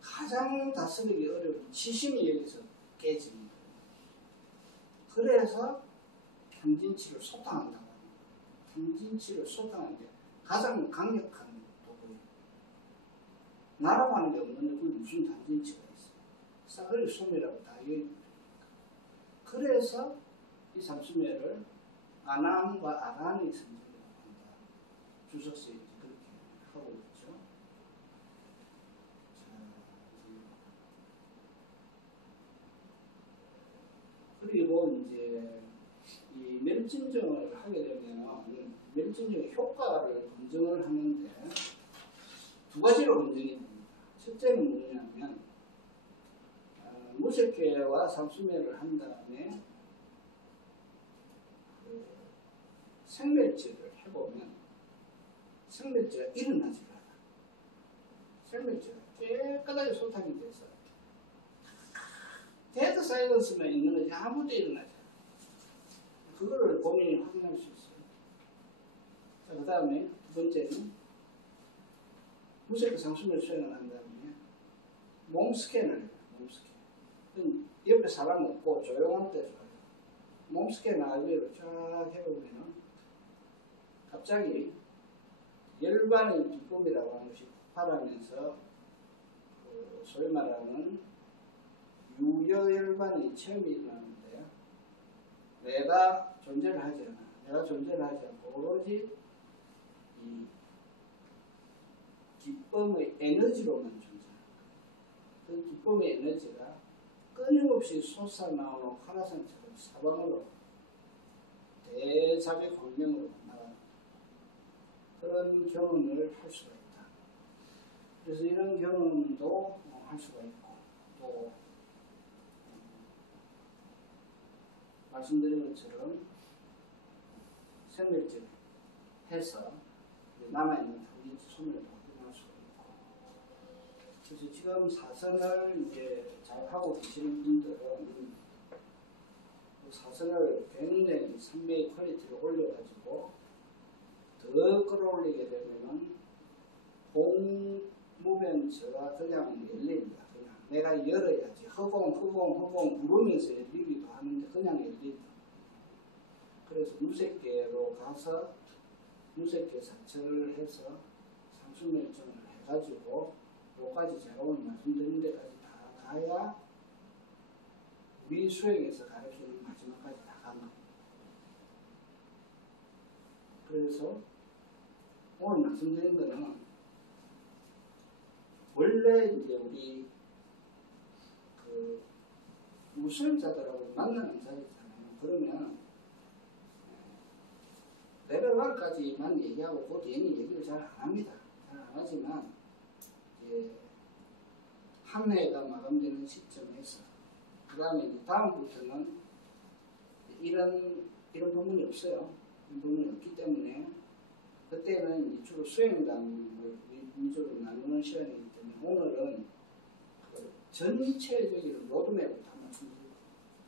가장 다스리기 어려운 지심이 여기서 깨집니다. 그래서 탐진치를 소탕한다고 합니다. 탐진치를 소탕하는데 가장 강력한 나라고 하는 게 없는데 그게 무슨 탐진치가 있어요. 싸그리 소멸하고 다 여입니다. 그래서 이 상수멸을 아남과 아란의 성질이라고 한다. 주석서에 그렇게 하고 있죠. 그리고 이제 이 멸진정을 하게 되면 멸진정의 효과를 검증을 하는데 두 가지로 검증이 됩니다. 첫째는 뭐냐면 무색계와 상수멸을 한 다음에 생멸제를 해보면 생멸제가 일어나지 않아. 생멸제가 깨끗하게 소탕이 돼서 데드 사이런스만 있는 거지 아무도 일어나지 않아. 그거를 본인이 확인할 수 있어요. 자, 그 다음에 두 번째는 무색계 상수멸 수행을 한 다음에 몸 스캔을 해요. 몸 스캔. 그럼 옆에 사람 없고 조용한 때 좋아요. 몸 스캔 아래로 쫙 해보면 갑자기 열반의 기쁨이라고 하는 것이 폭발하면서 소위 말하는 유여열반의 체험이 일어나는데 내가 존재를 하지 않아. 내가 존재를 하지 않고 오로지 이 기쁨의 에너지로만 존재하는 거예요. 그 기쁨의 에너지가 끊임없이 솟아나오는 화라산처럼 사방으로 대자비 광명으로 나가는 그런 경험을 할 수가 있다. 그래서 이런 경험도 할 수가 있고 또 말씀드린 것처럼 생멸제를 해서 남아있는 탐진치 소멸도 확인할 수가 있고 그래서 지금 사선을 이제 잘 하고 계시는 분들은 사선을 굉장히 선배의 퀄리티를 올려가지고 더 끌어올리게 되면은 공무변처가 그냥 열립니다. 그냥 내가 열어야지 허공 부르면서 열리기도 하는데 그냥 열린다. 그래서 무색계로 가서 무색계 사철을 해서 상품 열정을 해가지고 요까지 제가 오늘 말씀드린 데까지 다 가야 우리 수행에서 가르치는 마지막까지 다 간 겁니다. 그래서 오늘 말씀드린 거는 원래 이제 우리 그 무수행자들하고 만나는 자리잖아요. 그러면 레벨 1까지만 얘기하고 그 뒤에는 얘기를 잘 안 합니다. 잘 안 하지만 이제 한 해가 마감되는 시점에서 그 다음에 이제 다음부터는 이런 부분이 없어요. 이런 부분이 없기 때문에 그때는 이제 주로 수행담을 위주로 나누는 시간이기 때문에 오늘은 그 전체적인 로드맵을 다 말씀드리고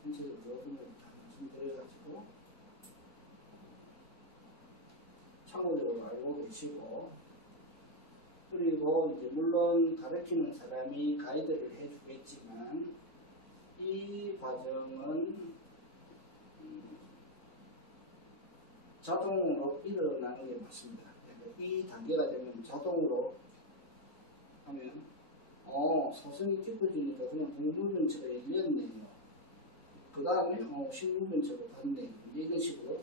전체적인 로드맵을 다 말씀드려가지고 참고적으로 알고 계시고 그리고 이제 물론 가르치는 사람이 가이드를 해주겠지만 이 과정은 자동으로 일어나는 게 맞습니다. 이 단계가 되면 자동으로 하면 사선이 깊어지니까 그냥 공부문처가 열렸네요. 그 다음에 신문문처가 갔네요. 이런 식으로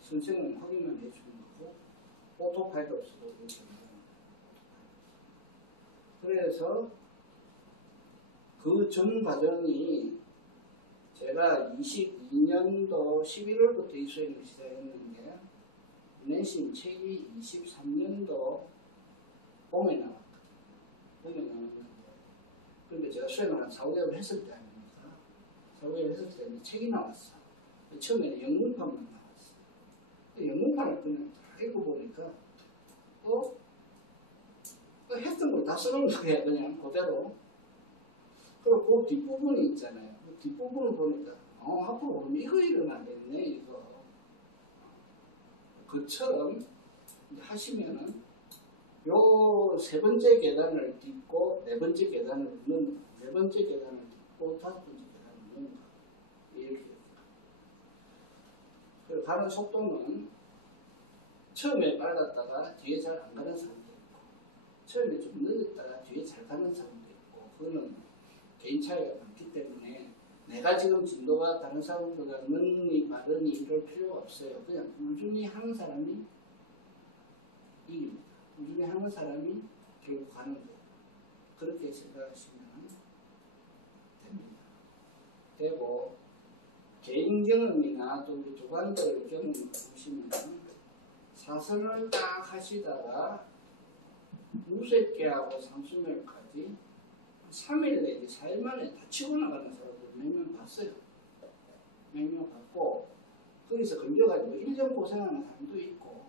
선생은 확인만 해주는 거고 오토파일도 없어도 이렇게 그래서 그 전 과정이 제가 22년도 11월부터 이 수행을 시작했는데 내신 책이 23년도 봄에 나왔거든요. 봄에 나왔는데 그런데 제가 수행을 한 4, 5개월 했을 때 아닙니까? 4, 5개월 했을 때 책이 나왔어. 처음에는 영문판만 나왔어. 영문판을 그냥 다 읽어보니까 했던 걸 다 써놓은 거예요. 그냥 그대로. 그리고 그 뒷부분이 있잖아요. 그 뒷부분을 보니까 앞으로 그럼 이거 일어나겠네 이거. 그처럼 하시면은 요 세 번째 계단을 딛고 네 번째 계단을 넣는 네 번째 계단을 딛고 다섯 번째 계단을 넣는 거 이렇게. 그리고 가는 속도는 처음에 빨랐다가 뒤에 잘 안 가는 사람도 있고 처음에 좀 늦었다가 뒤에 잘 가는 사람도 있고 그거는 개인 차이가 많기 때문에 내가 지금 진도가 다른 사람보다 늦니 빠르니 이럴 필요가 없어요. 그냥 꾸준히 하는 사람이 이깁니다. 꾸준히 하는 사람이 결국 가는 거예요. 그렇게 생각하시면 됩니다. 되고 개인 경험이나 또 우리 도반들 경험을 보시면 사선을 딱 하시다가 무색계하고 상수멸까지 3일 내지 4일 만에 다 치고 나가는 사람들 몇 명 봤어요. 몇 명 봤고 거기서 걸려가지고 1년 고생하는 사람도 있고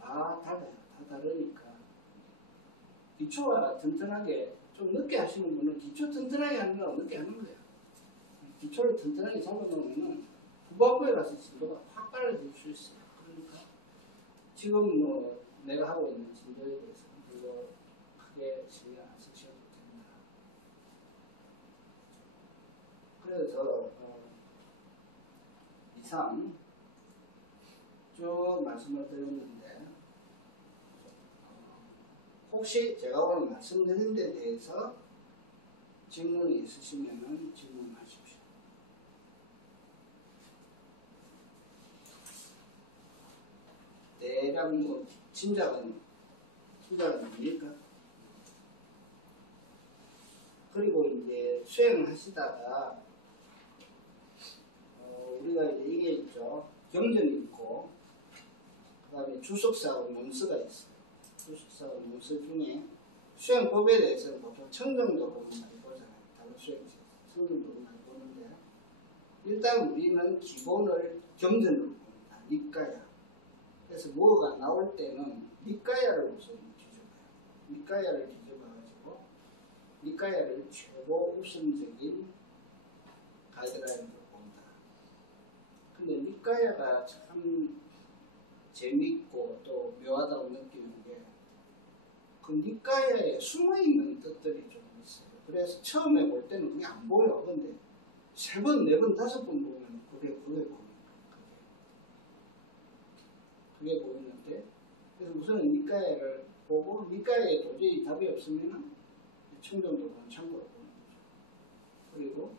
다 달라요. 다 다르니까 기초가 튼튼하게 좀 늦게 하시는 분은 기초 튼튼하게 하는 거라고 늦게 하는 거예요. 기초를 튼튼하게 잡아놓으면 후반부에 가서 진도가 확 빨라질 수 있어요. 그러니까 지금 뭐 내가 하고 있는 진도에 대해서 이거 크게 신경 안 쓰셔도 됩니다. 그래서 이상 쭉 말씀을 드렸는데 혹시 제가 오늘 말씀드린 데 대해서 질문이 있으시면 질문하십시오. 대략 뭐 짐작은 뭡니까? 그리고 이제 수행을 하시다가 우리가 이제 이게 있죠. 경전이 있고 그 다음에 주석사하고 논서가 있어요. 주석사하고 논서 중에 수행법에 대해서는 보통 청정도로 많이 보잖아요. 다른 수행에서 청정도로 많이 보는데 일단 우리는 기본을 경전으로 봅니다. 니까야. 그래서 뭐가 나올 때는 니까야를 우선 뒤져봐요. 니까야를 뒤져봐가지고 니까야를 최고 우선적인 가이드라인으로 본다. 근데 니까야가 참 재밌고 또 묘하다고 느끼는 게 그 니까야에 숨어있는 뜻들이 좀 있어요. 그래서 처음에 볼 때는 그게 안 보여. 근데 3번, 4번, 5번 보면 그게 보입니다. 그게 보이는데 그래서 우선은 니까야를 보고 니까에 도저히 답이 없으면 청정도는 참고로 보는 거죠. 그리고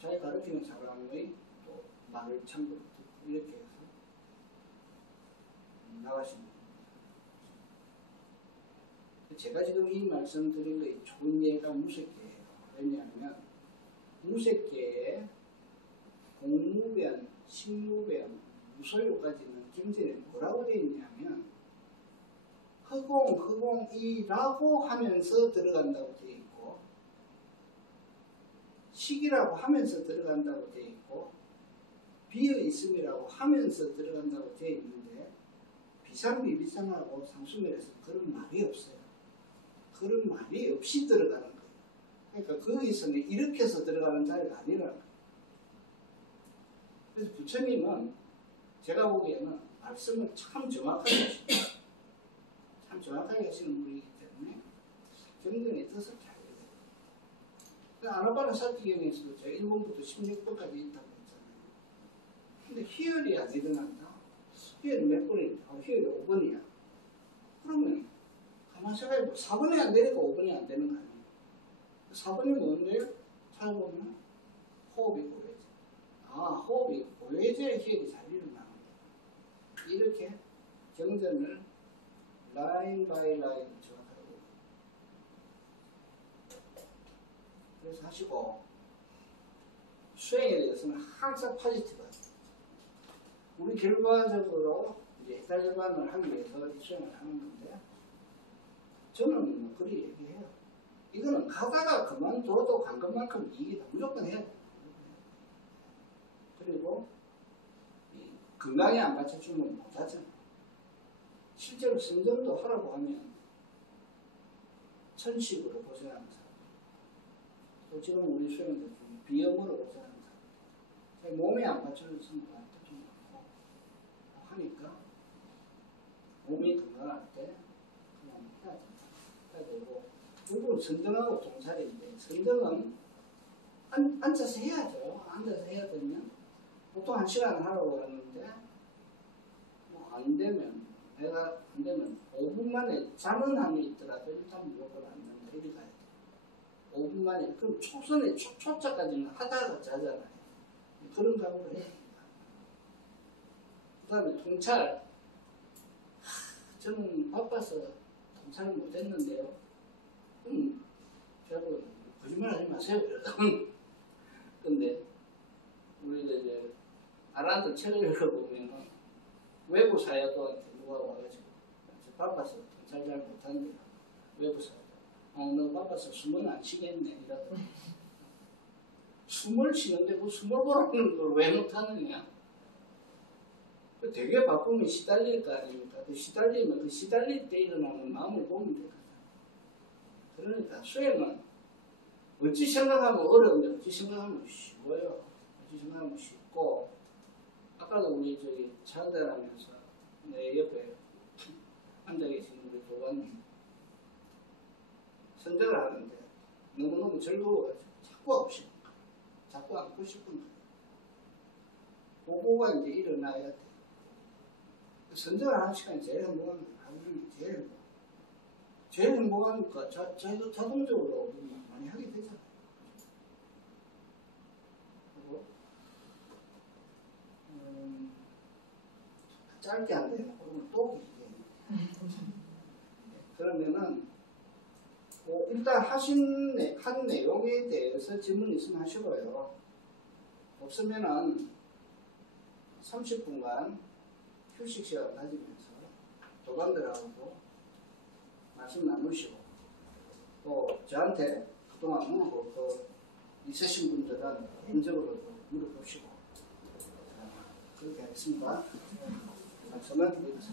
자기 가르치는 사람의 또 말을 참고로 듣고 이렇게 해서 나가시는 겁니다. 제가 지금 이 말씀드린 거의 좋은 예가 무색계예요. 왜냐하면 무색계에 공무변, 식무변, 무소유까지는 경전에 뭐라고 되어 있냐면 허공이라고 하면서 들어간다고 되어 있고 식이라고 하면서 들어간다고 되어 있고 비어 있음이라고 하면서 들어간다고 되어 있는데 비상비비상하고 상수면에서 그런 말이 없어요. 그런 말이 없이 들어가는 거예요. 그러니까 거기서는 이렇게 해서 들어가는 자리가 아니라는 거예요. 그래서 부처님은 제가 보기에는 말씀을 참 정확하게 하십니다. 참 정확하게 하시는 분이기 때문에 경전의 뜻을 잘 읽어요. 아나파나 사티경에서도 제가 1번부터 16번까지 있다고 했잖아요. 근데 희열이 안 일어난다. 희열이 몇 번이냐? 희열이 5번이야. 그러면 가만 생각해보면 4번이 안 되니까 5번이 안 되는 거 아니에요. 4번이 뭔데요? 찾아보면 호흡이 고래제. 호흡이 고래제의 희열이 잘 일어나는 거예요. 이렇게 경전을 라인 바이 라인 정확하게 보고 그래서 하시고 수행에 대해서는 항상 포지티브하게 우리 결과적으로 이제 해탈반을 하기 위해서 이 수행을 하는 건데 저는 뭐 그리 얘기해요. 이거는 가다가 그만둬도 간 것만큼 이익이다. 무조건 해야 돼. 그리고 건강에 안 받쳐주면 못하잖아. 실제로 선전도 하라고 하면 천식으로 고생하는 사람, 또 지금 우리 수행들 중에 비염으로 고생하는 사람, 몸에 안 받쳐주면 나한테 좀 많고 하니까 몸이 건강할 때 그냥 해야 된다. 해야 되고, 결국은 선전하고 동살인데 선전은 앉아서 해야죠. 앉아서 해야 되면 보통 1시간 하라고 하는데 뭐 안 되면 내가 안 되면 5분 만에 자는 한이 있더라도 일단 무조건 안 된다. 이리 가야 돼. 5분 만에. 그럼 초선에 초짜까지는 하다가 자잖아요. 그런 각오를 해야 됩니다. 그 다음에 통찰. 저는 바빠서 통찰을 못했는데요. 여러분 거짓말 하지 마세요. 근데 우리가 이제 아란도 책을 읽어보면 외부 사야도한테 누가 와가지고 바빠서 통찰 잘 못하는데 외부 사야도 너 바빠서 숨을 안 쉬겠네 이러더라고. 숨을 쉬는데 그 숨을 보라는 걸 왜 못하느냐. 되게 바쁘면 시달릴 거 아닙니까? 그 시달리면 그 시달릴 때 일어나는 마음을 보면 되거든. 그러니까 수행은 어찌 생각하면 어려운데 어찌 생각하면 쉬워요. 어찌 생각하면 쉽고 아까도 우리 저기 찬단하면서 내 옆에 앉아 계신 우리 교관님 선전을 하는데 너무너무 즐거워가지고 자꾸 하고 싶은 거예요. 자꾸 안고 싶은 거예요. 그거가 이제 일어나야 돼. 선전을 하는 시간이 제일 행복한 거예요. 하루는 제일 행복. 제일 행복하니까 자동적으로 많이 하게 되잖아요. 그리고 짧게 안 돼요. 그러면 또 길게. 그러면은 일단 한 내용에 대해서 질문 있으면 하시고요. 없으면은 30분간 휴식 시간 가지면서 도관들하고 말씀 나누시고 또 저한테 그동안 물어볼 거 있으신 분들은 개인적으로도 물어보시고 그렇게 하겠습니다. 말씀을 드리면서